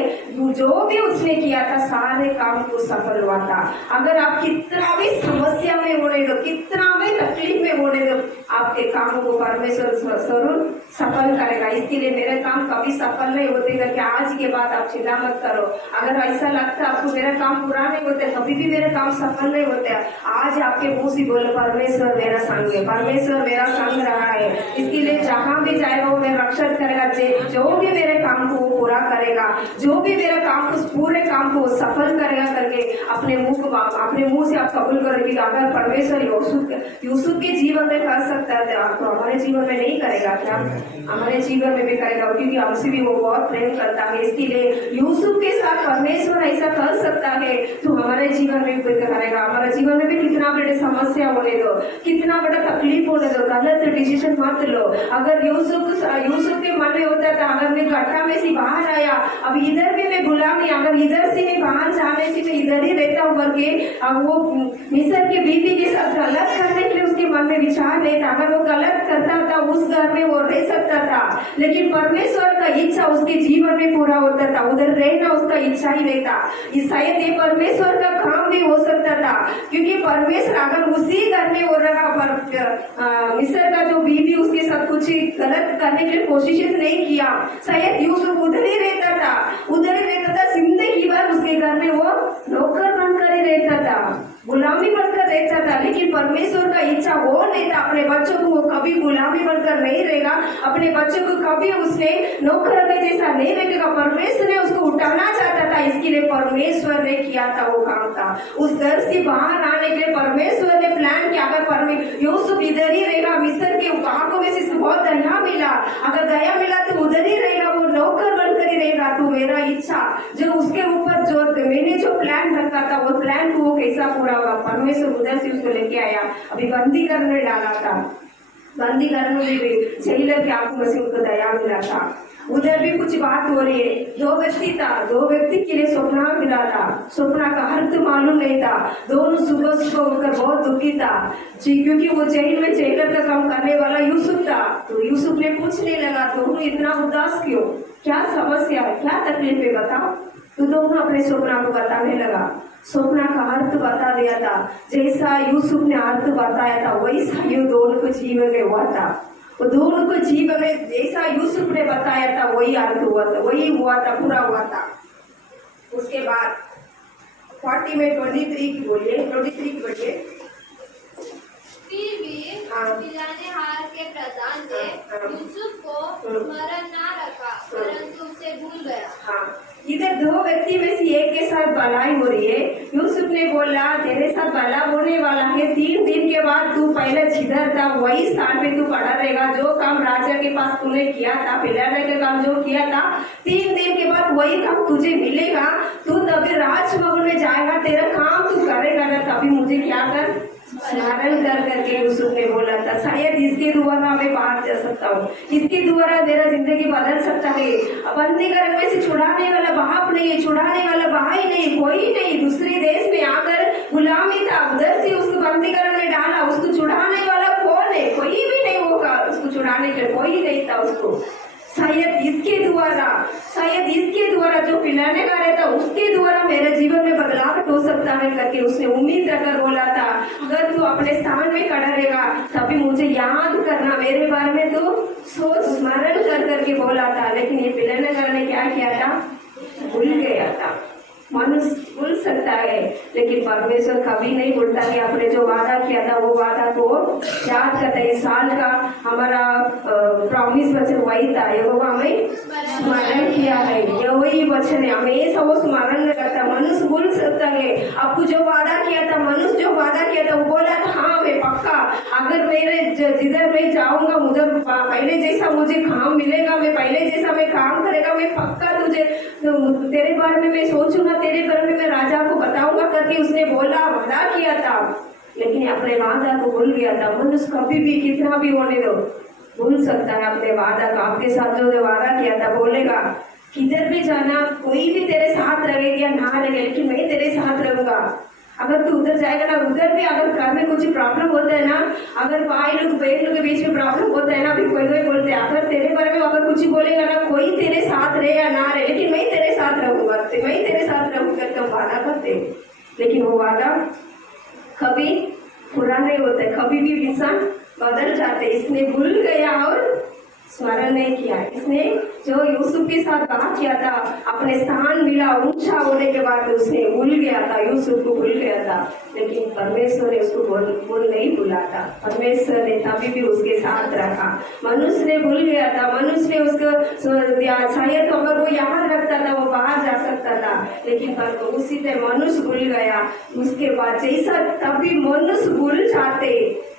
जो भी उसने किया था सारे काम को सफल हुआ था। अगर आप कितना भी समस्या में होने दो, कितना भी तकलीफ में होने दो, आपके कामों को परमेश्वर जरूर सफल करेगा। इसके लिए मेरे काम कभी सफल नहीं होते करके आज के बाद आप चिंता मत करो। अगर ऐसा लगता है आपको मेरा काम पूरा नहीं होता, कभी भी मेरे काम सफल नहीं होते, आज आपके मुंह से बोलो परमेश्वर मेरा संग है, परमेश्वर मेरा संग रहा है। इसके लिए जहाँ भी जाएगा वो मेरा रक्षण करेगा, जो भी मेरे काम को वो पूरा करेगा, जो भी मेरे काम को पूरे काम को सफल करेगा करके अपने मुंह से आप कबूल करोगे। अगर परमेश्वर यूसुफ के जीवन में कर सकता है तो हमारे जीवन में नहीं करेगा क्या? हमारे जीवन में भी करेगा, क्योंकि हमसे भी वो बहुत प्रेम करता है। इसके लिए यूसुफ के साथ परमेश्वर ऐसा कर सकता है तो हमारे जीवन में भी करेगा। हमारे जीवन में भी कितना बड़े समस्या होने दो, कितना बड़ा तकलीफ होने दो, गलत डिसीजन मत लो। अगर यूसुफ के मन में होता था अगर मैं गड्ढा में से बाहर आया, अब इधर भी मैं गुलामी, अगर इधर से मैं बाहर जाने से मैं इधर ही रहता हूँ करके, अब वो मिस्र के बीवी के साथ गलत करने के लिए उसके मन में विचार नहीं था। अगर वो गलत करता था उस घर में वो रह सकता था, लेकिन परमेश्वर का इच्छा उसके जीवन में पूरा होता था, उधर रहना उसका इच्छा ही नहीं था। शायद ये परमेश्वर का काम भी हो सकता था, क्योंकि परमेश्वर अगर उसी घर में वो रहा पर मिस्र का जो बीवी उसके साथ कुछ गलत करने के लिए कोशिश नहीं किया, शायद यूसुफ उधर ही रहता था, जिंदगी भर उसके घर में वो नौकर बनकर ही रहता था, गुलामी बनकर रहता था। लेकिन परमेश्वर का इच्छा वो नहीं था, अपने बच्चों को वो कभी गुलामी बनकर नहीं रहेगा, अपने बच्चों को कभी उसने नौकर के जैसा नहीं रखेगा। परमेश्वर ने उसको उठाना चाहता था, इसके लिए परमेश्वर ने किया था वो काम था। उस घर से बाहर आने के लिए परमेश्वर ने प्लान किया। अगर यूसुफ इधर ही रहेगा, मिस्र के बागों में से बहुत दया मिला, अगर दया मिला तो उधर ही रहेगा, वो नौकर बनकर ही रहेगा। तो मेरा इच्छा जो उसके ऊपर जो मैंने जो प्लान रखा था वो प्लान को वो कैसा पूरा होगा। परमेश्वर उधर से उसको लेके आया, अभी बंदी करने डाला था, बंदी करने में भी जेलर के आंखों में से उनको दया मिला था। उधर भी कुछ बात हो रही है, दो व्यक्ति के लिए स्वप्न मिला था, स्वप्न का अर्थ मालूम नहीं था, दोनों सुबह सुबह उठकर बहुत दुखी था क्योंकि वो जेल में जेलर का काम करने वाला यूसुफ था। तो यूसुफ ने पूछने लगा दोनों इतना उदास क्यों, क्या समस्या है, क्या तकलीफ है बताओ। तो दोनों अपने स्वप्न को बताने लगा, स्वप्न का अर्थ बता दिया था। जैसा यूसुफ ने अर्थ बताया था वैसा ये दोनों को जीवन में हुआ था। वो दोनों को जीवन में जैसा यूसुफ ने बताया था वही अर्थ हुआ था, वही हुआ था, पूरा हुआ था। उसके बाद 40 में 23 की बोलिए, 23 की बोलिए। फिर भी पिलानेहार के प्रधान ने यूसुफ को स्मरण न रखा, परंतु उसे भूल गया। हाँ, इधर दो व्यक्ति में से एक के साथ भलाई हो रही है। यूसुफ ने बोला तेरे साथ भला होने वाला है, 3 दिन के बाद तू पहले जिधर था वही स्थान पे तू पड़ा रहेगा। जो काम राजा के पास तूने किया था, पिलाने का काम जो किया था, 3 दिन के बाद वही काम तुझे मिलेगा। तू तभी राजभवन में जाएगा, तेरा काम तू करेगा ना, तभी मुझे क्या कर स्मरण कर करके यूसुफ ने बोला था। शायद इसके द्वारा मैं बाहर जा सकता हूँ, इसके द्वारा मेरा जिंदगी बदल सकता है। बंदी घर में से छुड़ाने वाला बाप नहीं है, छुड़ाने वाला भाई नहीं, कोई नहीं। दूसरे देश में आकर गुलामी था, उधर से उसको बंदी घर में डाला, उसको छुड़ाने वाला कौन है? कोई भी नहीं होगा, उसको छुड़ाने के कोई नहीं था उसको। शायद इसके द्वारा जो पिलाने का रहता उसके द्वारा मेरे जीवन में बदलाव हो सकता है करके उसने उम्मीद रखकर बोला था। अगर तू अपने स्थान में खड़ा रहेगा तभी मुझे याद करना, मेरे बारे में तो सोच स्मरण कर करके बोला था। लेकिन ये पिलाने का ने क्या किया था? भूल गया था। मनुष्य भूल सकता है लेकिन परमेश्वर कभी नहीं भूलता कि आपने जो वादा किया था वो वादा को याद करता है। इस साल का हमारा प्रॉमिस वचन वही था, यहोवा हमें स्मरण किया है, ये वही वचन है, हमेशा वो स्मरण में करता। मनुष्य भूल सकता है, आपको जो वादा किया था, मनुष्य जो वादा किया था वो बोला था हाँ मैं पक्का, अगर मेरे जिधर मैं जाऊंगा उधर पहले जैसा मुझे काम मिलेगा, मैं पहले जैसा मैं काम करेगा, मैं पक्का तुझे तेरे बारे में मैं सोचूंगा, तेरे बारे में मैं राजा को बताऊंगा करके उसने बोला, वादा किया था। लेकिन अपने वादा को भूल गया था। मनुष्य कभी भी कितना भी होने दो भूल सकता है अपने वादा का। आपके साथ जो वादा किया था बोलेगा किधर भी जाना, कोई भी तेरे साथ रहेगा या ना रहे, लेकिन मैं तेरे साथ रहूंगा। अगर तू उधर जाएगा ना, उधर भी अगर घर में कुछ प्रॉब्लम होता है ना, अगर भाई लोग बहन लोग के बीच में प्रॉब्लम होता है ना, अभी कोई बोलते हैं अगर तेरे बारे में अगर कुछ बोलेगा ना, कोई तेरे साथ रहे या ना रहे, लेकिन मैं तेरे साथ रहूंगा, मैं तेरे साथ रहूंगा तो वादा करते। लेकिन वो वादा कभी पूरा नहीं होता है, कभी भी इंसान बदल जाते। इसने भूल गया और स्मरण नहीं किया। इसने जो यूसुफ के साथ कहा किया था, अपने स्थान मिला ऊंचा होने के बाद उसने भूल गया था, यूसुफ को भूल गया था, लेकिन परमेश्वर ने उसको भूल नहीं भूला था। परमेश्वर ने तभी भी उसके साथ रखा। मनुष्य ने भूल गया था, मनुष्य ने उसको शायद तो अगर वो याद रखता था वो बाहर जा सकता था, लेकिन पर उसी तरह मनुष्य भूल गया। उसके बाद जैसा तभी मनुष्य भूल जाते।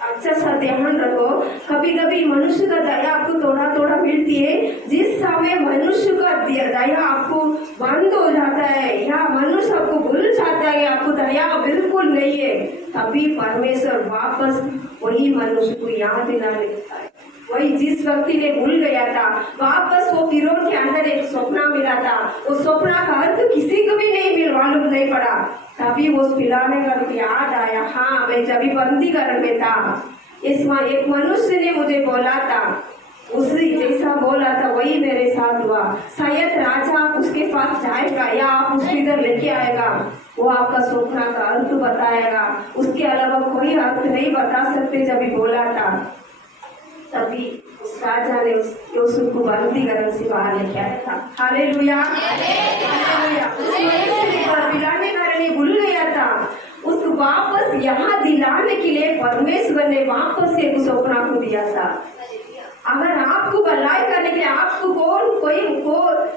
अच्छा सा ध्यान रखो, कभी कभी मनुष्य का दया आपको थोड़ा थोड़ा मिलती है। जिस समय मनुष्य का दया आपको बंद हो जाता है या मनुष्य आपको भूल जाता है, आपको दया बिल्कुल नहीं है, तभी परमेश्वर वापस वही मनुष्य को याद दिलाने लगता है। वही जिस व्यक्ति ने भूल गया था, वापस वो फिरौन के अंदर एक सपना मिला था। वो सपना का अर्थ किसी को भी नहीं मालूम नहीं पड़ा। तभी वो पिलाने का याद आया, हाँ मैं जब बंदी घर में था, इसमें एक मनुष्य ने मुझे बोला था, उसी जैसा बोला था वही मेरे साथ हुआ। शायद राजा उसके पास जाएगा या आप उसको इधर लेके आएगा, वो आपका सपना का अर्थ बताएगा। उसके अलावा कोई अर्थ नहीं बता सकते। जब बोला था तभी उस राजा ने उस यूसुफ को बंदी घर से बाहर लेके आया था। Hallelujah, hallelujah. उस मनुष्य को पिलाने वाले भूल गया था, उसको वापस यहाँ दिलाने के लिए परमेश्वर ने वापस एक सपना को दिया था। अगर आपको भलाई करने के लिए आपको कोई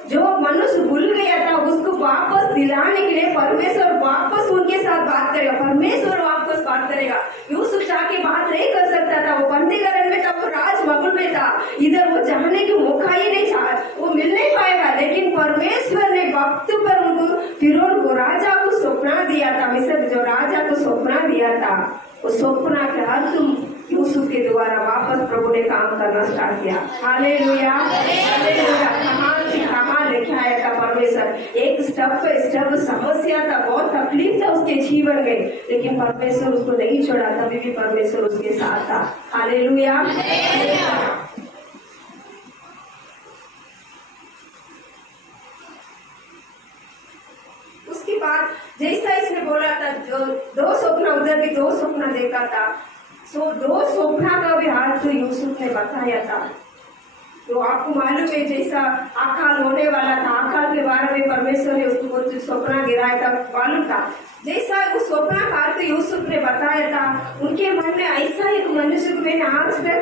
जो मनुष्य भूल गया था उसको वापस दिलाने के लिए परमेश्वर वापस उनके साथ बात करेगा। परमेश्वर वापस बात करेगा। यूसुफ जाके बात नहीं कर सकता था, वो बंदी घर में था, वो राजमहल में था, इधर वो जाने की मौका ही नहीं था, वो मिल नहीं पाएगा। लेकिन परमेश्वर ने वक्त पर उनको फिरौन को राजा को सपना दिया था। मिस्र जो राजा को सपना दिया था, वो सपना के अर्थ यूसुफ के द्वारा वापस प्रभु ने काम करना स्टार्ट किया। Hallelujah, hallelujah. कहां से कहां लेके आया था परमेश्वर। एक स्टेप पे स्टेप समस्या था, बहुत तकलीफ था उसके जीवन में, लेकिन परमेश्वर उसको नहीं छोड़ा। तभी भी परमेश्वर उसके साथ था। हालेलुया। उसके बाद जैसा इसने बोला था, जो दो सपना उधर भी दो सपना देखा था, सो दो सपना का भी अर्थ यूसुफ ने बताया था। तो आपको मालूम है जैसा अकाल होने वाला था, अकाल के बारे में परमेश्वर ने उसको कुछ सपना गिराया था, मालूम था। जैसा उस सपना का अर्थ यूसुफ ने बताया था, उनके मन में ऐसा एक मनुष्य को मैंने आज तक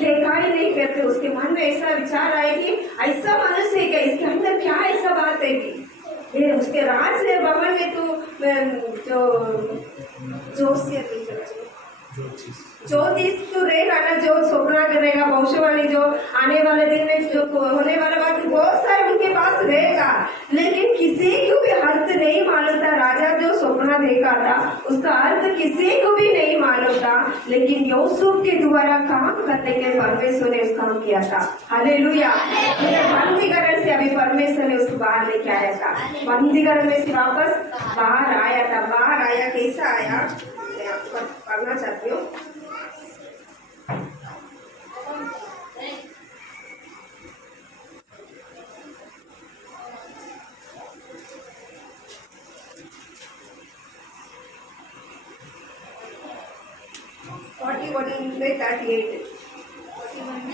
देखा ही नहीं करते। उसके मन में ऐसा विचार आया कि ऐसा मनुष्य है क्या, इसके अंदर क्या ऐसा बात है कि उसके राज भवन में तो ज्योतिष तो रहेगा ना, जो सपना करेगा, भविष्यवाणी जो आने वाले दिन में जो होने वाला बात बहुत सारे उनके पास रहेगा, लेकिन किसी को भी अर्थ नहीं मालूम था। राजा जो सपना देखा था उसका अर्थ किसी को भी नहीं मालूम था, लेकिन यूसुफ के द्वारा काम करने के लिए परमेश्वर ने उस काम किया था। हालेलुया। बंदी घर से अभी परमेश्वर ने उसको बाहर लेके आया था, बंदी घर में से वापस बाहर आया था। बाहर आया, कैसा आया मैं आपको पढ़ना चाहती हूँ।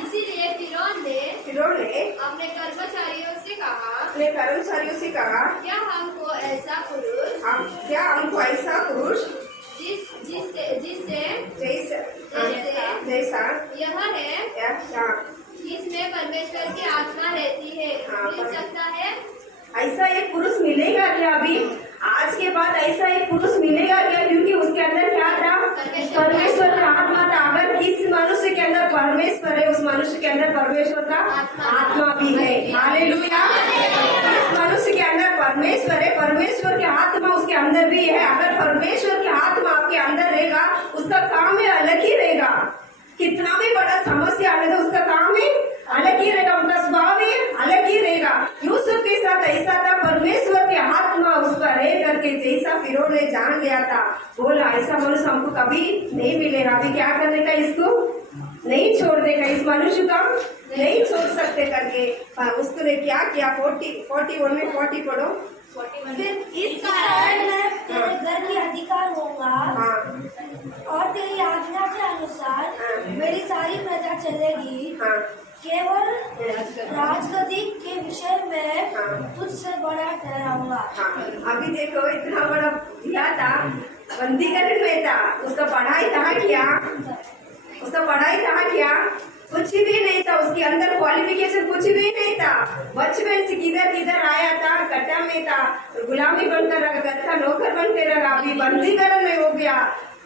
इसीलिए फिरौन ने अपने कर्मचारियों से कहा, क्या हमको ऐसा पुरुष जिससे जैसा यह है, इसमें परमेश्वर की आत्मा रहती है, मिल सकता है? ऐसा एक पुरुष मिलेगा क्या? अभी आज के बाद ऐसा एक पुरुष मिलेगा क्या? क्योंकि उसके अंदर क्या था? परमेश्वर का आत्मा था। अगर किस मनुष्य के अंदर परमेश्वर है, उस मनुष्य के अंदर परमेश्वर का आत्मा भी है। हालेलुया। इस मनुष्य के अंदर परमेश्वर है, परमेश्वर की आत्मा उसके अंदर भी है। अगर परमेश्वर की आत्मा आपके अंदर रहेगा, उसका काम है अलग ही रहेगा। कितना भी बड़ा समस्या आने तो उसका काम है अलग ही रहेगा, उनका स्वभाव ही अलग ही रहेगा। यूसुफ के साथ ऐसा था, परमेश्वर की आत्मा उस पर रह करके जैसा फिरौन ने जान लिया था, बोला ऐसा मनुष्य हमको कभी नहीं मिलेगा। अभी क्या करने का, इसको नहीं छोड़ देगा, इस मनुष्य का नहीं छोड़ सकते करके उसने क्या किया। 41 में 40 पढ़ो। फिर इस कारण मैं तेरे घर के अधिकार होगा और तेरी आज्ञा के अनुसार मेरी सारी प्रजा चलेगी। हाँ केवल राजगद्दी के विषय में तुझसे बड़ा ठहराऊंगा। हाँ, अभी देखो इतना बड़ा दिया था, बंदीकरण में था, उसका पढ़ाई कहाँ किया, उसका पढ़ाई कहाँ किया, कुछ भी नहीं था, उसके अंदर क्वालिफिकेशन कुछ भी नहीं था। बचपन से किधर किधर आया था, कट्टा में था, गुलामी बनकर रखा, घर का नौकर बनकर रखा, अभी बंदीकरण में हो गया,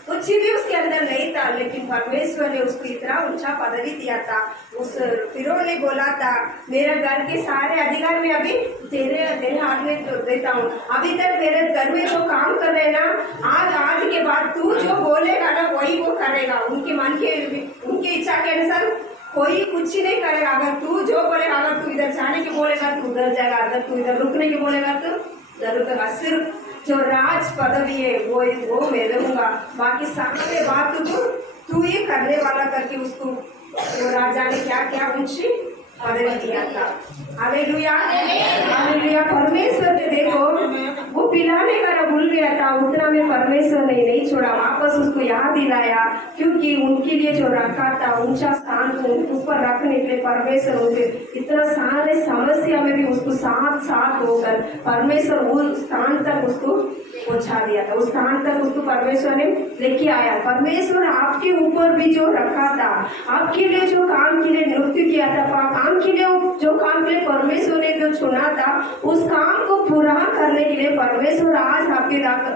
कुछ भी उसके अंदर नहीं था। लेकिन परमेश्वर ने उसको इतना ऊंचा पदवी दिया था। उस फिरौन ने बोला था, मेरे घर के सारे अधिकार में अभी तेरे हाथ में देता हूँ। अभी तक मेरे घर में जो काम कर रहे ना, आज के बाद तू जो बोलेगा ना वही वो करेगा। उनके मन के उनकी इच्छा के अनुसार कोई कुछ ही नहीं करेगा। अगर तू जो बोलेगा, अगर तू इधर जाने के बोलेगा तू उधर जाएगा, अगर तू इधर रुकने के बोलेगा तो उधर रुकेगा। सिर्फ जो राज पदवी है वो मैं रहूंगा, बाकी सारे बात तू ही करने वाला करके उसको वो राजा ने क्या क्या ऊंची पदवी दिया था। Hallelujah, hallelujah. परमेश्वर ने देखो वो पिलाने का भूल गया था, उतना में परमेश्वर ने नहीं छोड़ा, वापस उसको याद दिलाया, क्योंकि उनके लिए जो रखा था ऊंचा स्थान को उस पर रखने के लिए परमेश्वर उनके इतना सारे समस्या में भी उसको साथ होकर परमेश्वर उस स्थान तक उसको पहुंचा दिया था। उस स्थान तक उसको परमेश्वर ने लेके आया। परमेश्वर आपके ऊपर भी जो रखा था, आपके लिए जो काम के लिए नियुक्त किया था, काम के लिए जो काम के लिए परमेश्वर ने जो चुना था, उस काम को पूरा करने के लिए परमेश्वर आज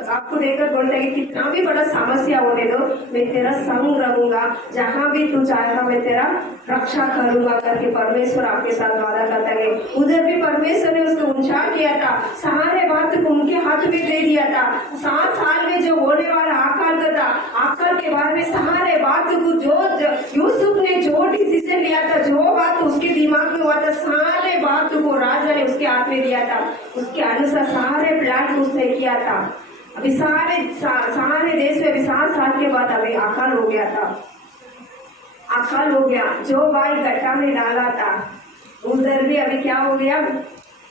आपको देखकर बोलता है कि कितना भी बड़ा समस्या होने दो, मैं तेरा संग रहूंगा, जहाँ भी तू चाहेगा मैं तेरा रक्षा करूंगा करके परमेश्वर आपके साथ वादा करता है। उधर भी परमेश्वर ने उसको ऊंचा किया था, सारे बात को उनके हाथ में दे दिया था। 7 साल में जो होने वाला आकाल था, आकाल के बारे में सारे बात को जो यूसुफ ने जो डिसीजन लिया था, जो बात उसके दिमाग में हुआ था, सारे बात को राजा ने उसके हाथ में दिया था। उसके अनुसार सारे प्लान उसने किया था। अभी सारे देश में अभी 7 साल के बाद अभी अकाल हो गया था। अकाल हो गया, जो भाई गड्ढा में डाला था उधर भी अभी क्या हो गया,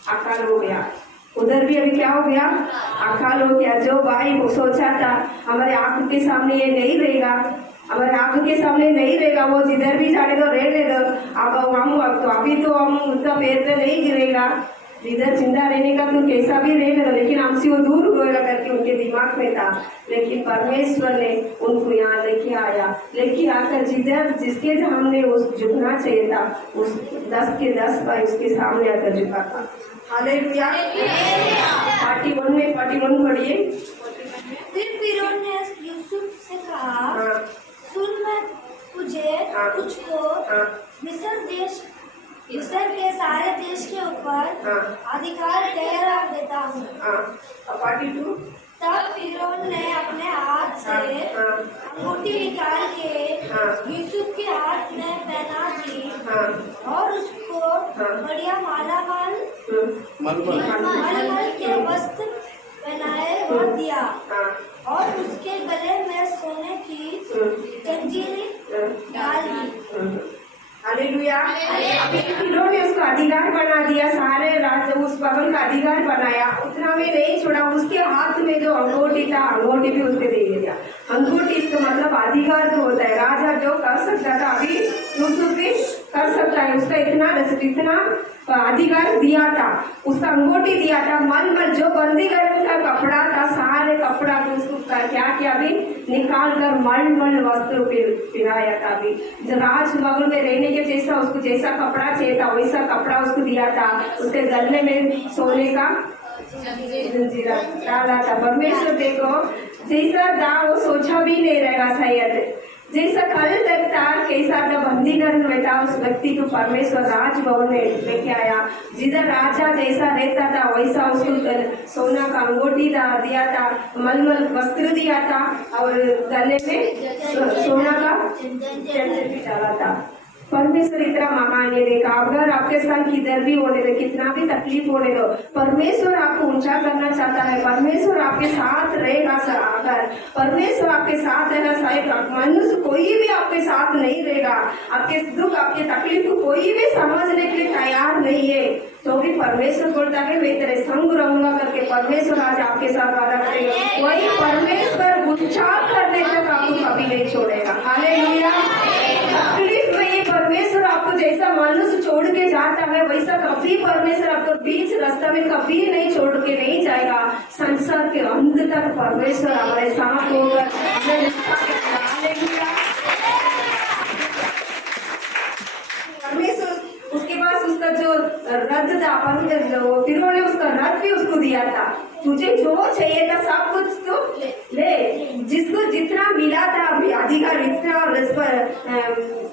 अकाल हो गया। उधर भी अभी क्या हो गया, अकाल हो गया। जो भाई सोचा था हमारे आंख के सामने ये नहीं रहेगा, हमारे आंख के सामने नहीं रहेगा, वो जिधर भी जाने दो रहने दो, अब अभी तो हम उनका पैर पे नहीं गिरेगा, जिधर जिंदा रहने का तो कैसा भी रहने दो, लेकिन हमसे वो दूर होगा करके उनके दिमाग में था। लेकिन परमेश्वर ने उनको यहाँ लेके आया, लेके आकर जिधर जिसके सामने उस झुकना चाहिए था, उस 10 के 10 भाई उसके सामने आकर झुका था। हालेलुया। 41 पढ़िए। फिर फिरौन ने यूसुफ से कहा, सुन मैं तुझको मिस्र के सारे देश के ऊपर अधिकार ठहरा देता हूँ। 42। तब फिरौन ने अपने हाथ से अंगूठी निकाल के यूसुफ के हाथ में पहना दी और उसको बढ़िया मालामाल मलमल के वस्त्र पहनाए और दिया और उसके गले में सोने की जंजीरें डाल दी। हालेलुया। अभी फिरौन ने उसको अधिकार बना दिया, सारे राज्य उस भवन का अधिकार बनाया, उतना में नहीं छोड़ा। उसके हाथ में जो अंगूठी था, अंगूठी भी उसके दे दिया। अंगूठी इसका मतलब अधिकार तो होता है, राजा जो कर सकता था अभी यूसुफ भी कर सकता है। उसका इतना अधिकार दिया था, उसका अंगूठी दिया था। मलमल जो बंदीगृह का कपड़ा था, सारे कपड़ा को उसको क्या किया अभी निकाल कर मलमल वस्त्र पहनाया था। अभी राजमहल में रहने के जैसा उसको जैसा कपड़ा चाहिए था वैसा कपड़ा उसको दिया था। उसके गले में सोने का जंजीरा डाला था। परमेश्वर देखो जैसा था वो सोचा भी नहीं रहेगा शायद, जैसा कल तक था कैसा था बंदीगृह में था, उस व्यक्ति को परमेश्वर राजभवन में लेके आया। जिधर राजा जैसा रहता था वैसा उसको सोना का अंगूठी दिया था, मलमल वस्त्र दिया था और गले में सोना का जंजीर भी डाला था। परमेश्वर इतना महान है। देखा अगर आपके संग किधर भी होने दो, कितना भी तकलीफ होने दो, परमेश्वर आपको ऊंचा करना चाहता है। परमेश्वर आपके साथ रहेगा। अगर परमेश्वर आपके साथ रहेगा, शायद मनुष्य कोई भी आपके साथ नहीं रहेगा। आपके दुख आपके तकलीफ को कोई भी समझने के लिए तैयार नहीं है, तो भी परमेश्वर बोलता है मैं तेरे संग रहूंगा करके परमेश्वर आज आपके साथ वादा करेगा। वही परमेश्वर ऊंचा करने तक आपको कभी नहीं छोड़ेगा। हालेलुया। तकलीफ में ये परमेश्वर आपको जैसा मनुष्य छोड़ के जाता है, वैसा कभी परमेश्वर आपको बीच रास्ता में कभी नहीं छोड़ के नहीं जाएगा। संसार के अंत तक परमेश्वर हमारे साथ होगा। हालेलुया। परमेश्वर उसके पास उसका जो रथ था, फिर उन्होंने उसका रथ भी उसको दिया था। तुझे जो चाहिए था सब कुछ तो ले, जिसको जितना मिला था अधिकार इतना और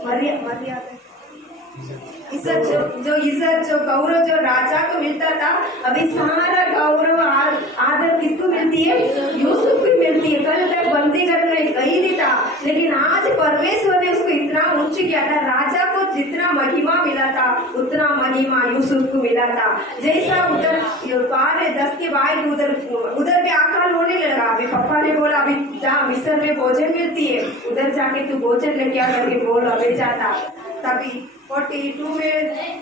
मर्यादा इज्जत जो इज्जत जो गौरव जो राजा को मिलता था, अभी सारा गौरव आदर किसको मिलती है? यूसुफ को मिलती है। कल तक बंदी करने कहीं नहीं था, लेकिन आज परमेश्वर ने उसको इतना उच्च किया था। राजा को जितना महिमा मिला था उतना महिमा यूसुफ को मिला था। जैसा उधर 10 के बाद उधर भी आकाल होने लगा। अभी पापा ने बोला अभी जा मिस्र में भोजन मिलती है, उधर जाके तू भोजन लेके आ करके बोल। अभी जाता तभी 42 में 6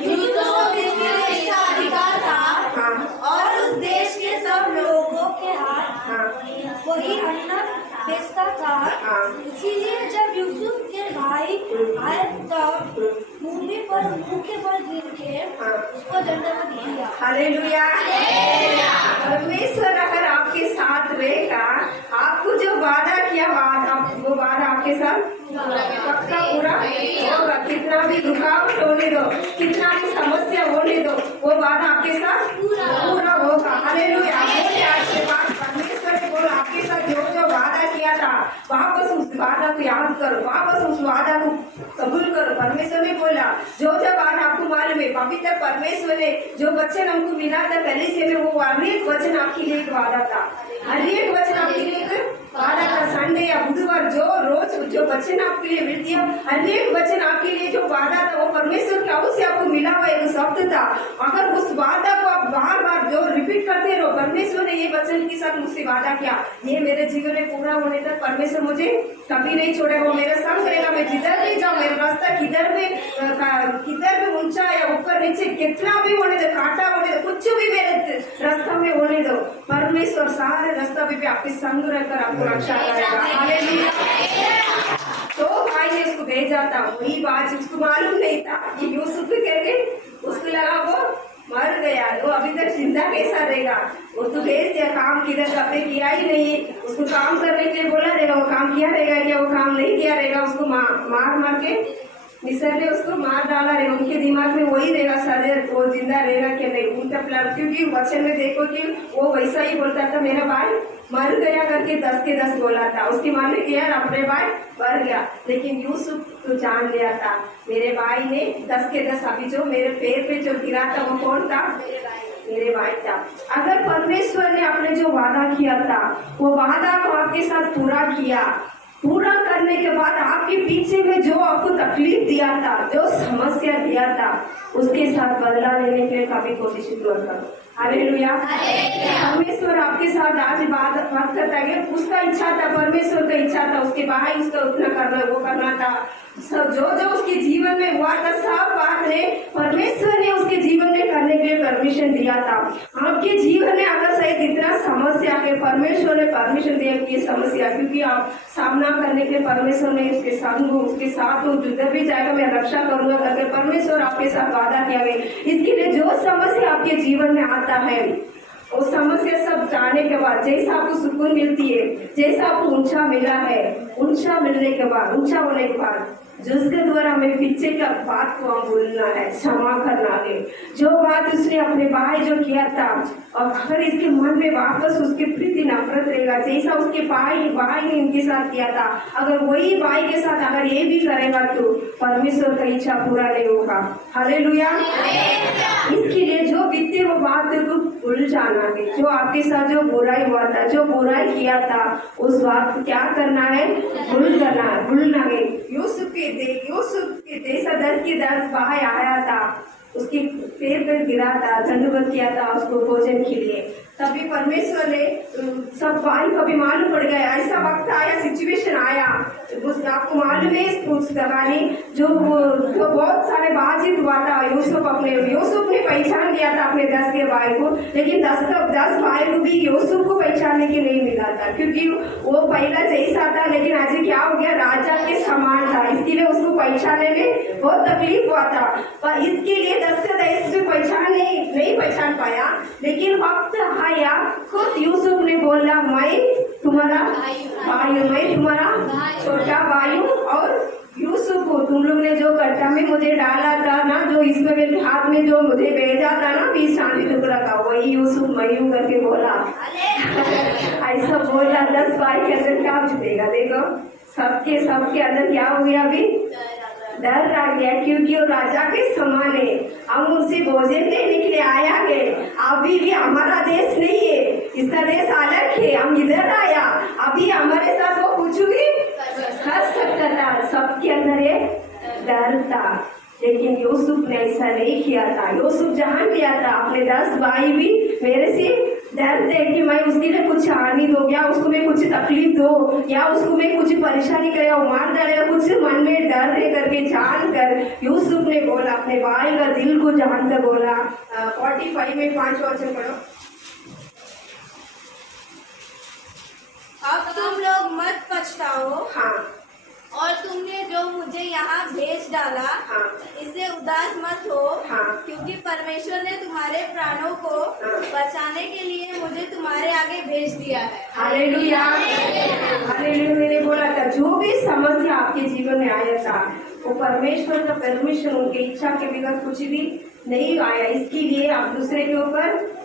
यूसुफ को देश का अधिकार था और उस देश के सब लोगों के हाथ वही अन्न बेचता था। इसीलिए जब यूसुफ के भाई आए तब भूमि पर मुंह पर गिर के उसको दंडवत किया। हालेलुया। परमेश्वर अगर आपके साथ रहेगा, आपको जो वादा किया वो वादा आपके साथ पक्का पूरा होगा। कितना भी रुकावट होने दो, कितना भी समस्या होने दो, वो वादा आपके साथ पूरा होगा। हालेलुया। आज के बाद परमेश्वर ने बोला आपके साथ जो वादा किया था वापस उस वादा को याद करो, वापस उस वादा को कबूल करो। परमेश्वर ने बोला जो वादा आपको मालूम है, पवित्र परमेश्वर ने जो वचन हमको मिला था पहले से में, वो हर एक वचन आपके लिए एक वादा था। हर एक वचन आपके लिए एक वादा था। संडे या बुधवार जो रोज जो वचन आपके लिए मिलती है, हर एक वचन आपके लिए जो वादा था वो परमेश्वर की ओर से आपको मिला हुआ एक शब्द था। अगर उस वादा को आप बार बार जो रिपीट करते रहो, परमेश्वर ने ये वचन के साथ मुझसे वादा किया, ये मेरे जीवन में पूरा होने तक परमेश्वर मुझे कभी नहीं छोड़ेगा, वो मेरे संग रहेगा। मैं जिधर भी जाऊँ, मेरा रास्ता किधर भी ऊंचा या ऊपर नीचे कितना भी होने दो, कांटा होने दो, कुछ भी मेरे रास्ता में होने दो, परमेश्वर सारे रास्ता भी आपके संग रहकर आपको रक्षा करेगा। हालेलुया। तो भाई ने उसको भेजा था, वही बात उसको मालूम नहीं था कि यूसुफ करके उसको लगा वो मर गया, वो अभी तक जिंदा कैसा रहेगा। वो तो भेज दिया, काम किधर कपड़े किया ही नहीं, उसको काम करने के लिए बोला रहेगा, वो काम किया रहेगा क्या? वो काम नहीं किया रहेगा। उसको मार के मिस्र ने उसको मार डाला रहेगा। उनके दिमाग में वही रहेगा शरीर वो जिंदा रहेगा कि नहीं। उनका प्लान, क्योंकि वचन में देखो कि वो वैसा ही बोलता था मेरा भाई मर गया करके 10 के 10 बोला था। उसके मन में किया अपने भाई मर गया, लेकिन यूसुफ तो जान लिया था मेरे भाई ने 10 के 10 अभी जो मेरे पैर पे जो गिरा था वो कौन था? मेरे भाई था। अगर परमेश्वर ने आपने जो वादा किया था वो वादा को आपके साथ पूरा किया, पूरा करने के बाद आपके पीछे में जो आपको तकलीफ दिया था, जो समस्या दिया था, उसके साथ बदला लेने के लिए काफी कोशिश करो। हालेलुया। परमेश्वर आपके साथ आज बात करता है। उसका इच्छा था, परमेश्वर का इच्छा था, उसके भाई उसका उतना करना वो करना था। सब जो उसके जीवन में हुआ था सब बात है परमेश्वर ने उसके जीवन में करने के लिए परमिशन दिया था। आपके जीवन में अगर शायद इतना समस्या है, परमेश्वर ने परमिशन दिया कि समस्या, क्योंकि आप सामना करने के लिए परमेश्वर ने उसके संग उसके साथ जिधर भी जाएगा मैं रक्षा करूंगा करके परमेश्वर आपके साथ वादा किया है। इसके लिए जो समस्या आपके जीवन में आता है वो समस्या सब जाने के बाद जैसा आपको सुकून मिलती है, जैसा आपको ऊंचा मिला है, ऊंचा मिलने के बाद, ऊंचा होने के बाद जिसके द्वारा हमें पीछे का बात को हम भूलना है, क्षमा करना है। जो बात उसने अपने भाई जो किया था, और अगर इसके मन में वापस उसके प्रति नफरत रहेगा, जैसा उसके भाई ने इनके साथ किया था, अगर वही भाई के साथ अगर ये भी करेगा तो परमेश्वर का इच्छा पूरा नहीं होगा। हालेलुया। इसके लिए जो बीते वो बात को भूल जाना है। जो आपके साथ जो बुराई हुआ था, जो बुराई किया था, उस बात को क्या करना है, भूल करना है, भूलना है। यूसुफ के जैसा 10 के 10 भाई आया था, उसके पैर पर गिरा था, धन्यवाद किया था उसको भोजन के लिए। तभी परमेश्वर ने सब भाई को भी मालूम पड़ गया, ऐसा वक्त आया, सिचुएशन आया, आपको मालूम है उस कहानी, जो बहुत सारे बातचीत हुआ था। यूसुफ ने पहचान लिया था अपने 10 के भाई को, लेकिन 10 भाई को भी यूसुफ को पहचानने के नहीं मिला था, क्योंकि वो पहला जैसा था, लेकिन आज क्या हो गया, राजा के समान था, इसके लिए उसको पहचानने में बहुत तकलीफ हुआ था। पर इसके लिए 10 के 10 में नहीं पहचान पाया, लेकिन वक्त आया, खुद यूसुफ ने बोला, मैं तुम्हारा भाई, मैं तुम्हारा छोटा भाई हूँ। और यूसुफ को तुम लोग ने जो कट्टा में मुझे डाला था ना, जो इसमें मेरे हाथ में जो मुझे भेजा था ना 20 चांदी टुकड़ा का, वही यूसुफ मैं हूँ करके बोला। ऐसा बोला, 10 भाई के अंदर क्या छुपेगा, देखो सबके अंदर क्या हो गया, अभी डर आ गया, क्योंकि वो राजा के समान है। हम उनसे भोजन लेने के लिए आया है, अभी भी हमारा देश नहीं है, इसका देश अलग है, हम इधर आया, अभी हमारे साथ वो कुछ भी कर सकता था। सबके अंदर एक डर था, लेकिन यूसुफ ने ऐसा नहीं किया था। यूसुफ जान लिया था, अपने 10 भाई भी मेरे से डरते कि मैं उसके लिए कुछ हानि दो, या उसको मैं कुछ तकलीफ दो, या उसको मैं कुछ परेशानी करेगा, मार डालेगा, कुछ मन में डर है करके जान कर यूसुफ ने बोला, अपने भाई का दिल को जान कर बोला। 45 में 5 वचन पढ़ो। अब तुम लोग मत पछताओ, हाँ और तुमने जो मुझे यहाँ भेज डाला, हाँ, इससे उदास मत हो, हाँ, क्योंकि परमेश्वर ने तुम्हारे प्राणों को बचाने के लिए मुझे तुम्हारे आगे भेज दिया है। Hallelujah, hallelujah. मैंने बोला था, जो भी समस्या आपके जीवन में आया था, वो परमेश्वर का परमिशन, उनकी इच्छा के बगैर कुछ भी नहीं आया। इसके लिए आप दूसरे के ऊपर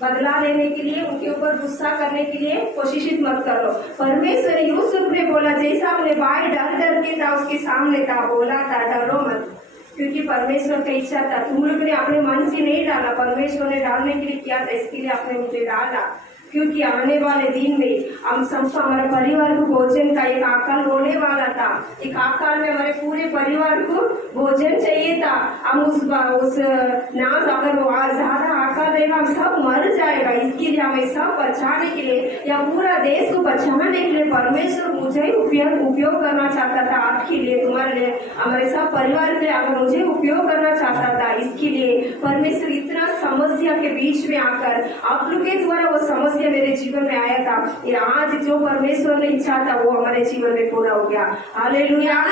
बदला लेने के लिए, उनके ऊपर गुस्सा करने के लिए कोशिश मत करो। परमेश्वर यूसुफ ने बोला, जैसा अपने भाई डर के था, उसके सामने था, बोला था डरो मत, क्योंकि परमेश्वर का इच्छा था। तुम लोग ने अपने मन से नहीं डाला, परमेश्वर ने डालने के लिए किया था, इसके लिए आपने मुझे डाला, क्योंकि आने वाले दिन में हम सबको, हमारे परिवार को भोजन का एक आकाल होने वाला था। एक आकाल में हमारे पूरे परिवार को भोजन चाहिए था। हम उस नाज अगर वो ज्यादा आकाल रहेगा, हम सब मर जाएगा। इसके लिए हमें सब बचाने के लिए, या पूरा देश को बचाने के लिए परमेश्वर मुझे उपयोग करना चाहता था, आपके लिए, तुम्हारे लिए, हमारे सब परिवार के लिए अगर मुझे उपयोग करना चाहता था। इसके लिए परमेश्वर इतना समस्या के बीच में आकर आप लोग के द्वारा वो समस्या मेरे जीवन में आया था, ये आज जो परमेश्वर ने इच्छा था वो हमारे जीवन में पूरा हो गया। हालेलुया।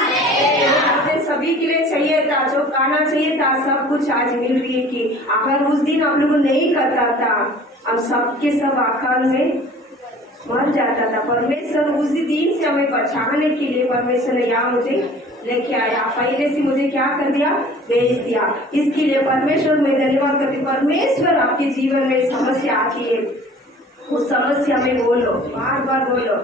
सभी के लिए चाहिए था, जो खाना चाहिए था, सब कुछ आज मिल रही है। कि अगर उस दिन आप लोग नहीं करता था, हम सबके सब अकाल में मर जाता था। परमेश्वर उस दिन से हमें बचाने के लिए परमेश्वर ने यहाँ मुझे लेके आया, पहले से मुझे क्या कर दिया, भेज दिया। इसके लिए परमेश्वर में धन्यवाद करती। परमेश्वर आपके जीवन में समस्या आती है, उस समस्या में बोलो, बार बार बोलो,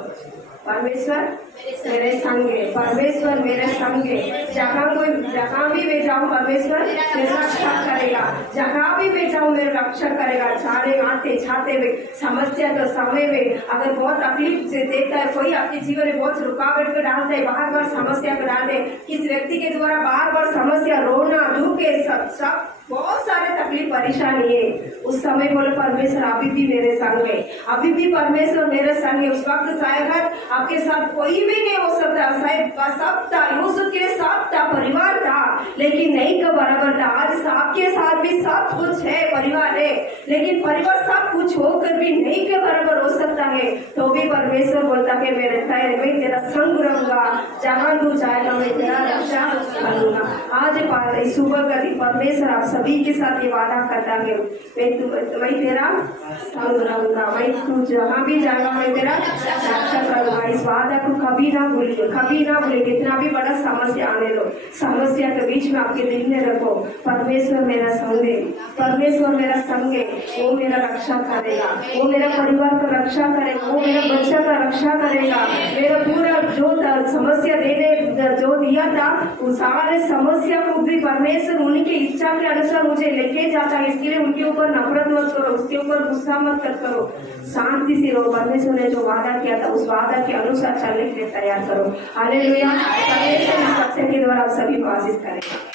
परमेश्वर मेरे संग है, परमेश्वर मेरे संग है। जहाँ भी मैं जाऊँ परमेश्वर मेरा रक्षा करेगा, जहाँ भी मैं जाऊँ मेरा रक्षा करेगा। चारे आते छाते में समस्या के समय में अगर बहुत तकलीफ से देता है कोई, आपके जीवन में बहुत रुकावट को डालता है, बार बार समस्या को डालते, किस व्यक्ति के द्वारा बार बार समस्या, रोना दुख है, सब बहुत सारे तकलीफ परेशानी है, उस समय बोले परमेश्वर अभी भी मेरे संग है, अभी भी परमेश्वर मेरे संग है। उस वक्त शायद आपके साथ कोई भी नहीं हो सकता, शायद सब था, यूसुफ के सब था, परिवार था, लेकिन नहीं का बराबर था। आज आपके साथ भी सब कुछ है, परिवार है, लेकिन परिवार सब कुछ होकर भी नहीं के बराबर हो सकता है। तो भी परमेश्वर बोलता है मेरे खैर मैं तेरा संग रहूंगा, जहाँ तू जाएगा मैं तेरा रक्षा करूंगा। आज सुबह का दिन परमेश्वर आप सभी के साथ ये वादा करता है, मैं तेरा संग रहूंगा, मैं तू जहाँ भी जाएगा मैं तेरा रक्षा करूंगा। इस वादा को कभी ना भूलिए, कभी ना भूलिए। कितना भी बड़ा समस्या आने दो, समस्या के बीच में आपके दिल में रखो, परमेश्वर मेरा संग है, परमेश्वर मेरा संग है, वो मेरा रक्षा करेगा, वो मेरा परिवार का रक्षा करेगा, वो मेरा बच्चा का रक्षा करेगा। मेरा पूरा जो समस्या देने जो दिया था उस सारे समस्या को भी परमेश्वर उनकी इच्छा के अनुसार मुझे लेके जाता है। इसके लिए उनके ऊपर नफरत मत करो, उसके ऊपर गुस्सा मत करो, शांति से रहो। परमेश्वर ने जो वादा किया था उस वादा के अनुसार चलने के लिए तैयार करो। हालेलुया। परमेश्वर इस सत्य के द्वारा आप सभी को आशीष करेगा।